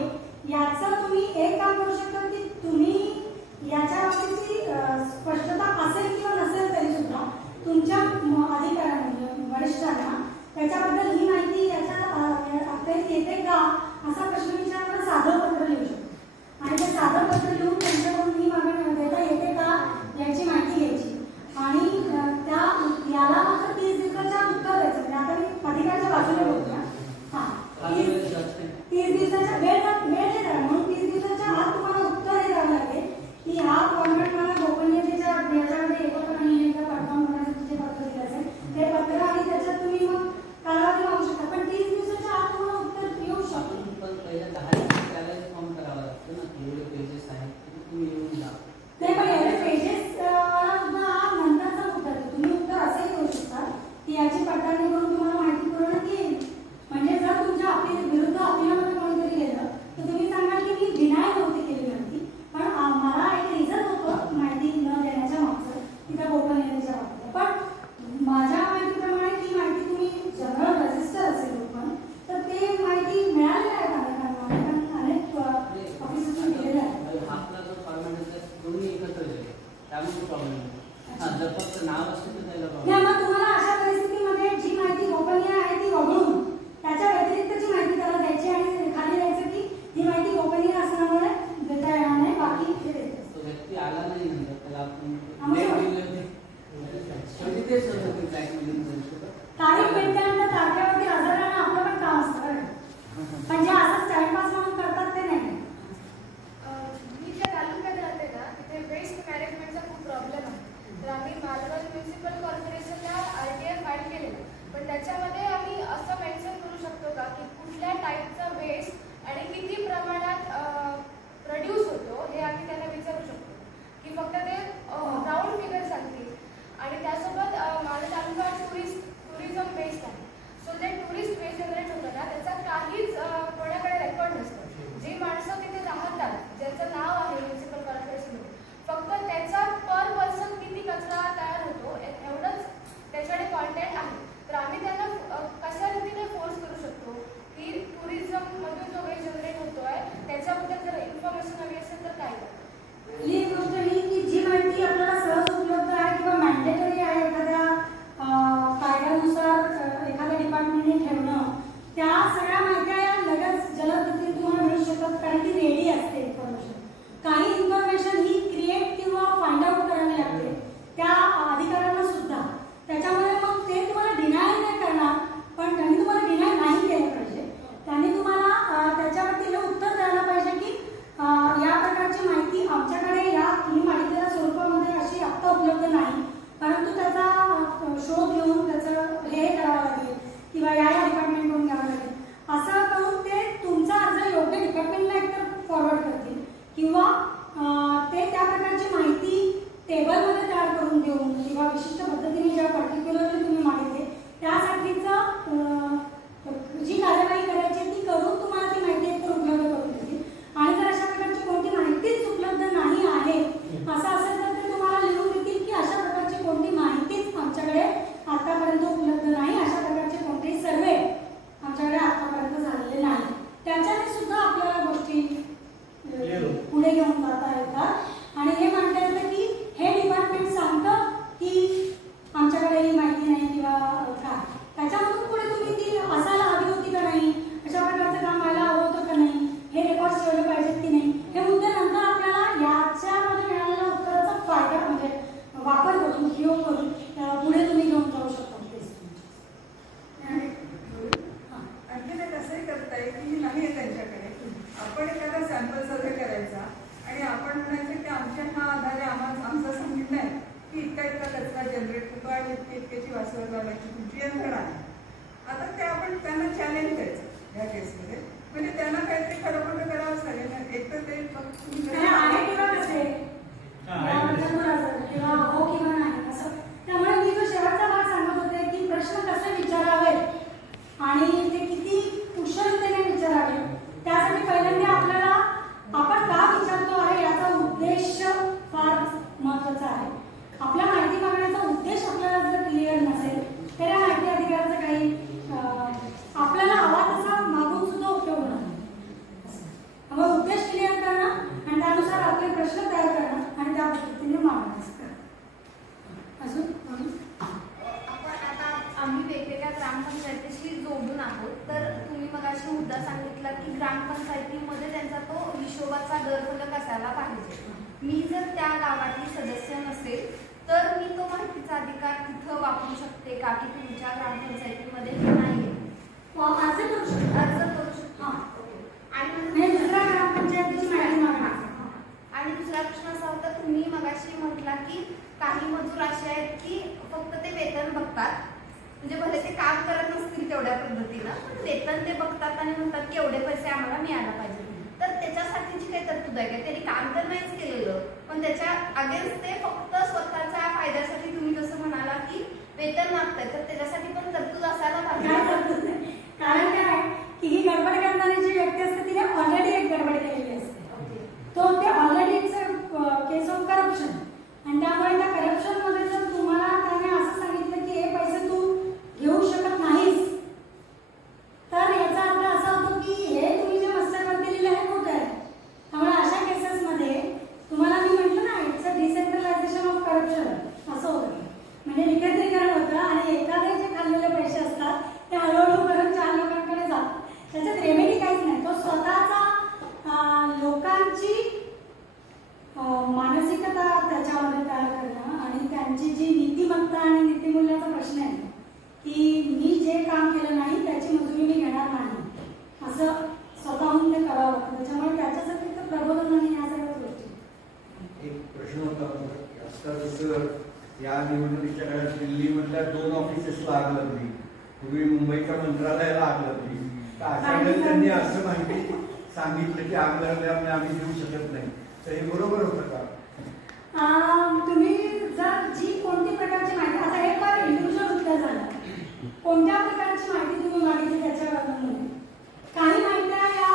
किंवा या डिपार्टमेंटकडून घ्यावं लागेल, असं करून ते तुमचा अर्ज योग्य डिपार्टमेंटला एकतर फॉरवर्ड करतील किंवा ते त्या प्रकारची माहिती टेबलमध्ये तयार करून देऊन किंवा विशिष्ट पद्धतीने ज्या पर्टिक्युलरली तुम्ही मागितले त्यासाठीचं जी कार्यवाही करायची ती करून तुम्हाला ती माहिती एकतर उपलब्ध करून देतील. आणि जर अशा प्रकारची कोणती माहितीच उपलब्ध नाही आहे असं असेल तर ते तुम्हाला लिहून देतील की अशा प्रकारची कोणती माहितीच आमच्याकडे आतापर्यंत उपलब्ध नाही, अशा प्रकारचे कोणतेही सर्वे आमच्याकडे आतापर्यंत झालेले नाही. त्याच्याने सुद्धा आपल्याला गोष्टी पुढे घेऊन जाता येतात आणि हे म्हणता येतं की हे डिपार्टमेंट सांगतं की आमच्याकडे ही माहिती नाही किंवा काय, त्याच्यामधून पुढे तुम्ही ती असायला हवी होती का नाही, अशा प्रकारचं काम व्हायला हवं होतं का नाही, हे रेकॉर्ड्स ठेवले पाहिजेत की नाही, हे मुद्दे नंतर आपल्याला याच्यामध्ये मिळालेल्या उत्तराचा फायदा म्हणजे वापर करून उपयोग करून पुढे तुम्ही घेऊन जाऊ शकता. आणखी एक असंही करता येईल की नाही आहे त्यांच्याकडे, आपण एखादा सॅम्पल सर्वे करायचा आणि आपण म्हणायचं की आमच्या ह्या आधारे आम्हाला आमचं सांगितलं आहे की इतका कचरा जनरेट होतो आणि इतक्याची वासवर लावायची तुमची यंत्रणा आहे. आता ते आपण त्यांना चॅलेंज द्यायचं या केसमध्ये, म्हणजे त्यांना काहीतरी खरं खोटं करावंच लागेल ना. एक तर ते किंवा हो किंवा नाही असं. त्यामुळे मी जो शेवटचा भाग सांगत होते की प्रश्न कसे विचारावे आणि ते किती कुशलतेने विचारावे, त्यासाठी पहिल्यांदा आपल्याला आपण का विचारतो आहे याचा उद्देश फार महत्त्वाचा आहे. आपल्या माहिती मागण्याचा उद्देश आपल्याला जर क्लिअर नसेल तर या माहिती अधिकाराचा काही आपल्याला हवा तसा मागून सुद्धा उपयोग नाही. त्यामुळे उद्देश क्लिअर करणं आणि त्यानुसार आपले प्रश्न तयार करणं आणि त्या पद्धतीने मागणं. अजून आता आम्ही वेगवेगळ्या ग्रामपंचायतीशी जोडून आहोत, तर तुम्ही मगाशी मुद्दा सांगितला की ग्रामपंचायतीमध्ये त्यांचा तो हिशोबाचा दरफलक असायला पाहिजे. मी जर त्या गावातील सदस्य नसेल तर मी तो माहितीचा अधिकार तिथं वापरू शकते का की तुमच्या ग्रामपंचायतीमध्ये हे नाही अर्ज करू शकतो. आणि दुसऱ्या ग्रामपंचायतीची माहिती मागणार. आणि दुसरा प्रश्न असा होता, तुम्ही मगाशी म्हटला की काही मजूर असे आहेत की फक्त ते वेतन बघतात, म्हणजे भले ते काम करत नसतील तेवढ्या पद्धतीनं पण वेतन ते बघतात आणि म्हणतात की एवढे पैसे आम्हाला मिळायला पाहिजे. तर त्याच्यासाठीची काही तरतूद आहे का? त्यांनी काम तर नाहीच केलेलं पण त्याच्या अगेन्स्ट ते फक्त स्वतःच्या फायद्यासाठी तुम्ही जसं म्हणाला की वेतन मागताय, तर त्याच्यासाठी पण तरतूद असायला पाहिजे. कारण काय की ही गडबड करणारी जी व्यक्ती असते तिने ऑलरेडी एक गडबड केलेली असते. तो ते ऑलरेडी केस ऑफ करप्शन आणि त्यामुळे त्या करप्शनमध्ये जर तुम्हाला त्याने असं सांगितलं की हे पैसे तू घेऊ शकत नाहीस तर याचा अर्थ असा होतो की हे तुम्ही जे मस्टरवर दिलेलं आहे खोटं आहे. त्यामुळे अशा केसेसमध्ये तुम्हाला मी म्हटलं ना it's a decentralisation of corruption असं होतं. म्हणजे विकेंद्रीकरण होतं आणि एखादे जे खाल्लेले पैसे असतात ते हळूहळू करून 4 लोकांकडे जातात. त्याच्यात रेमेडी काहीच नाही. तो स्वतःचा लोकांची मानसिकता त्याच्यामध्ये तयार करणं आणि त्यांची जी नीतिमत्ता आणि नीतिमूल्याचा प्रश्न आहे की मी जे काम केलं नाही त्याची मजुरी मी घेणार नाही असं स्वतःहून ते करावं लागतं. त्याच्यामुळे त्याच्यासाठी तर प्रबोधन आणि या सगळ्या गोष्टी. एक प्रश्न होता आता जसं या निवडणुकीच्या काळात दिल्लीमधल्या 2 ऑफिसेसला आग लागली, पूर्वी मुंबईच्या मंत्रालयाला आग लागली, तर अशा वेळेस त्यांनी असं माहिती सांगितलं की आग लागल्यामुळे आम्ही देऊ शकत नाही, तर हे बरोबर होतं का? तुम्ही जर जी कोणती प्रकारची माहिती, आता हे फार इंडिव्हिज्युअल उत्तर झालं, कोणत्या प्रकारची माहिती तुम्ही मागितली त्याच्यावर अवलंबून. काही माहित्या या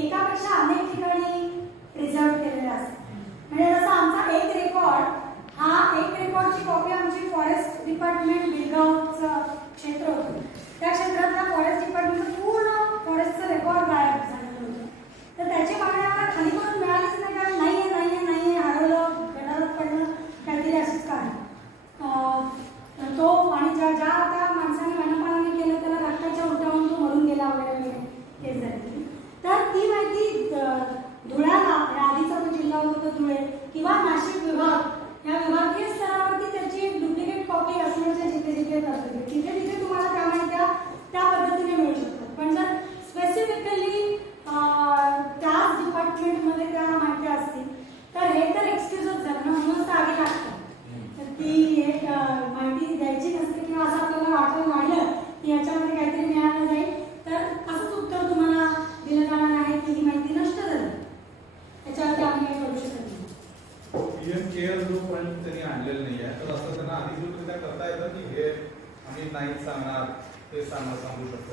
एकापेक्षा अनेक ठिकाणी प्रिझर्व केलेल्या असतात. म्हणजे जसं आमचा एक रेकॉर्ड हा एक रेकॉर्डची कॉपी आमची फॉरेस्ट डिपार्टमेंट बेळगावचं क्षेत्र होतं. त्या क्षेत्रातल्या फॉरेस्ट डिपार्टमेंटचं पूर्ण फॉरेस्टचं रेकॉर्ड गायब झालेलं होतं. तर त्याची मागणी आम्हाला खाली करून मिळालीच नाही, कारण नाही हरवलं, गटारात पडलं, काहीतरी अशीच काय तो आणि ज्या त्या माणसाने वनपालाने केलं त्याला रक्ताच्या उलट्यावरून तो मरून गेला वगैरे केस झाली. तर ती माहिती धुळ्याला आधीचा जो जिल्हा होता धुळे किंवा नाशिक विभाग या विभागीय स्तरावरती त्याची डुप्लिकेट कॉपी असण्याच्या जिथे जाते तिथे तुम्हाला त्या माहित्या त्या पद्धतीने मिळू शकतात. पण जर स्पेसिफिकली त्याच डिपार्टमेंटमध्ये त्या माहिती असतील तर हे तर एक्सक्यूजच झालं ना, म्हणूनच तर आधी लागतं. तर ती एक माहिती द्यायची नसते किंवा असं आपल्याला वाटायला लागलं सांगणार ते सांगू शकतो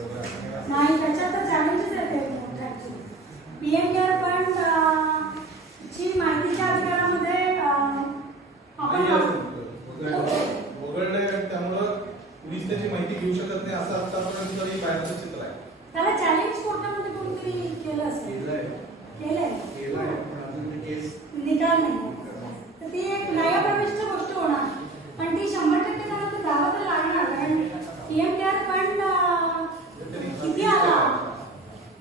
नाही, त्याच्यात तर चॅलेंजेस आहेत. पीएम केअर फंड ची माहितीच्या अधिकारामध्ये वगळले, त्यामुळं पोलीस त्याची माहिती घेऊ शकत नाही असं आतापर्यंत तरी बाहेरचं चित्र आहे. त्याला चॅलेंज कोर्टामध्ये कोणतरी केलं असेल, केलंय निकाल नाही, तर ती एक न्यायप्रविष्ट गोष्ट होणार. पण ती 100% त्याला ते जावं तर लागणार. कारण पीएम केअर फंड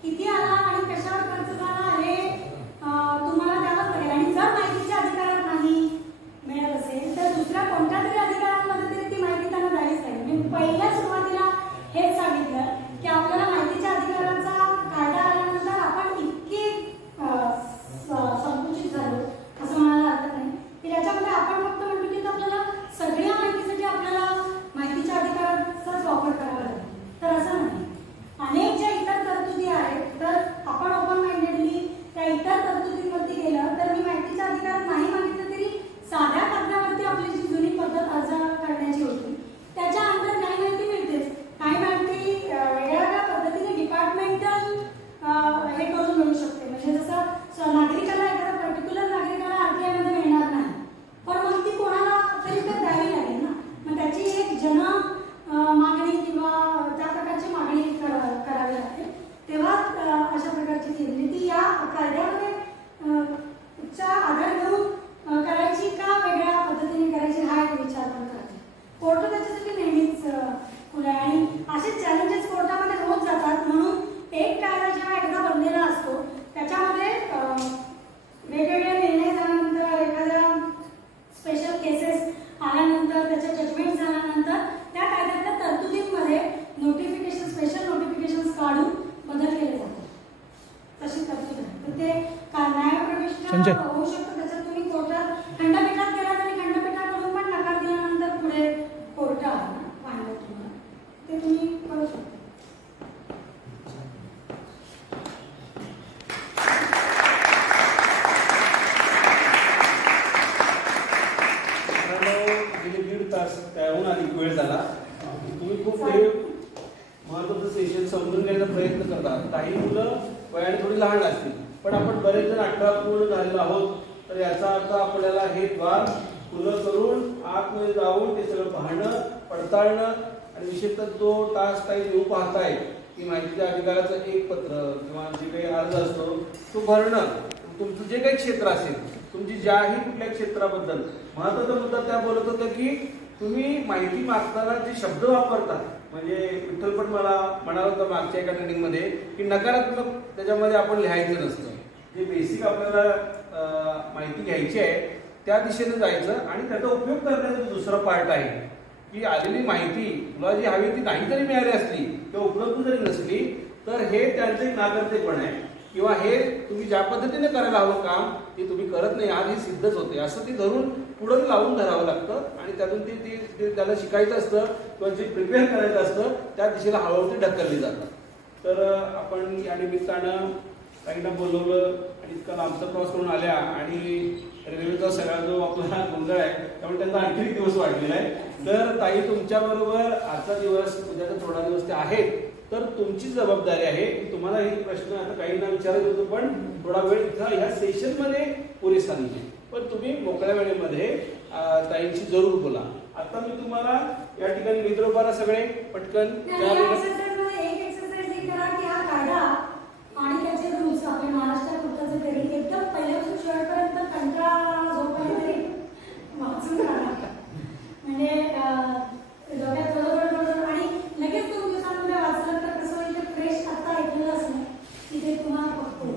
किती आला आणि कशावर खर्च झाला हे तुम्हाला द्यावंच लागेल. आणि जर माहितीच्या अधिकारात नाही मिळत असेल तर दुसऱ्या कोणत्या तरी अधिकारांमध्ये तरी ती माहिती त्यांना द्यावीच लागेल. मी पहिल्या सुरुवातीला हेच सांगितलं की आपल्याला माहितीच्या अधिकाराचा कायदा आल्यानंतर आपण इतके संकुचित झालो असं म्हणायला हरकत नाही की त्याच्यामध्ये आपण फक्त म्हणतो की आपल्याला सगळ्या माहितीसाठी आपल्याला माहितीच्या अधिकाराचाच वापर करावा लागेल. तर असं नाही. अनेक ज्या इतर तरतुदी आहेत तर आपण ओपन माइंडेडली त्या इतर तरतुदींवरती गेलं तर मी माहितीचा अधिकार नाही मागितलं तरी साध्या कागदावरती आपली जी जुनी पद्धत अर्ज करण्याची होती त्याच्या अंतर काही माहिती मिळतेच. काही माहिती वेगळ्या पद्धतीने डिपार्टमेंटल हे करून मिळू शकते. म्हणजे जसं नागरिकाला एखादा पर्टिक्युलर नागरिकाला आरटीआय मध्ये मिळणार नाही, पण मग ती कोणाला तरी तर द्यावी लागेल ना. मग त्याची एक जन मागणी किंवा त्या प्रकारची मागणी करावी लागते. तेव्हा अशा प्रकारची केली ती या कायद्यामध्ये चा आधार घेऊन करायची का वेगळ्या पद्धतीने करायची हा एक विचार पण करते. कोर्ट त्याच्यासाठी नेहमीच खुलं आहे आणि असेच चॅलेंजेस कोर्टामध्ये होत जातात. म्हणून एक कायदा जेव्हा एकदा बनलेला असतो त्याच्यामध्ये वेगवेगळे निर्णय झाल्यानंतर एखाद्या स्पेशल केसेस आल्यानंतर त्याच्या जजमेंट झाल्यानंतर त्या कायद्यातल्या तरतुदींमध्ये नोटिफिकेशन स्पेशल नोटिफिकेशन्स काढून बदल केले जातात. तशी तरतूद आहे. तर ते न्यायप्रविष्ट होऊ शकतं. त्याच्यात तुम्ही कोर्टात खंडपीठात गेला तरी खंडपीठाकडून पण नकार दिल्यानंतर पुढे कोर्ट मांडलं तुम्हाला ते तुम्ही करू शकता. गेले 1.5 तास त्याहून अधिक वेळ झाला. तुम्ही खूप हे महत्त्वाचं सेशन समजून घ्यायचा प्रयत्न करतात. काही मुलं वयाने थोडी लहान असतील पण आपण बरेच जण 18 पूर्ण झालेलो आहोत. तर याचा अर्थ आपल्याला हे द्वार खुलं करून आतमध्ये जाऊन ते सगळं पाहणं पडताळणं आणि विशेषतः जो टास्क काही देऊ पाहताय की माहितीच्या अधिकाराचं एक पत्र किंवा जे काही अर्ज असतो तो भरणं. तुमचं जे काही क्षेत्र असेल तुमची ज्याही कुठल्या क्षेत्राबद्दल महत्त्वाचा मुद्दा त्या बोलत होत्या की तुम्ही माहिती मागताना जे शब्द वापरता म्हणजे विठ्ठल पण मला म्हणाला होता मागच्या एका ट्रेनिंगमध्ये की नकारात्मक त्याच्यामध्ये आपण लिहायचं नसतं. जे बेसिक आपल्याला माहिती घ्यायची आहे त्या दिशेने जायचं आणि त्याचा उपयोग करण्याचा दुसरा पार्ट आहे की आलेली माहिती तुला जी हवी ती नाही जरी मिळाली असली किंवा उपलब्ध जरी नसली तर हे त्यांचं एक नागरिकपण आहे किंवा हे तुम्ही ज्या पद्धतीने करायला हवं काम ते तुम्ही करत नाही आज हे सिद्धच होते असं ते धरून पुढे लावून धरावं लागतं आणि त्यातून ते त्याला शिकायचं असतं किंवा जे प्रिपेअर करायचं असतं त्या दिशेला हळूहळू ते ढकलली जातात. तर आपण या निमित्तानं काहींना बोलवलं आणि इतका लांबचा प्रवास करून आल्या आणि रेल्वेचा सगळा जो आपला गोंधळ आहे त्यामुळे त्यांचा आणखी एक दिवस वाढलेला आहे. तर ताई तुमच्याबरोबर आजचा दिवस उद्याचा थोडा दिवस ते आहेत तर तुमची जबाबदारी आहे की तुम्हाला हे प्रश्न आता काहींना विचारत होतो पण थोडा वेळ इथं ह्या सेशनमध्ये पुरेसा नाही पण तुम्ही मोकळ्या वेळेमध्ये ताईंशी जरूर बोला. आता मी तुम्हाला या ठिकाणी मित्रोबारा सगळे पटकन आणि त्याचे रूल्स आपल्या महाराष्ट्रात कुठं तरी एकदम पहिल्यापासून शेवटपर्यंत कंटाळा झोपायला तरी वाचून काढा म्हणजे डोक्यात बरोबर आणि लगेच 2 दिवसांमध्ये वाचलं तर कसं म्हणजे फ्रेश आता ऐकलेलं असलं की ते तुम्हाला बघतो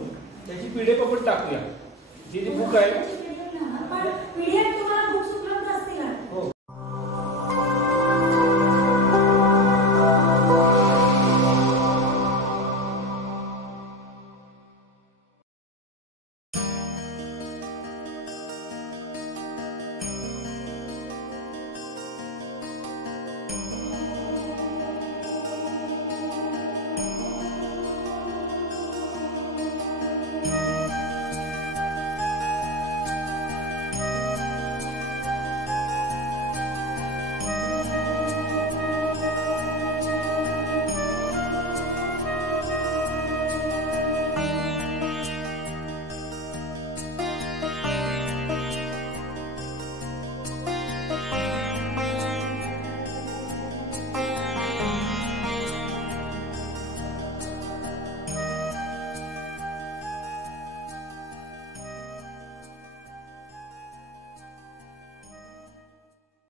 त्याची पीडीएफ आपण टाकूया जी बुक आहे पण पीडीएफ तुम्हाला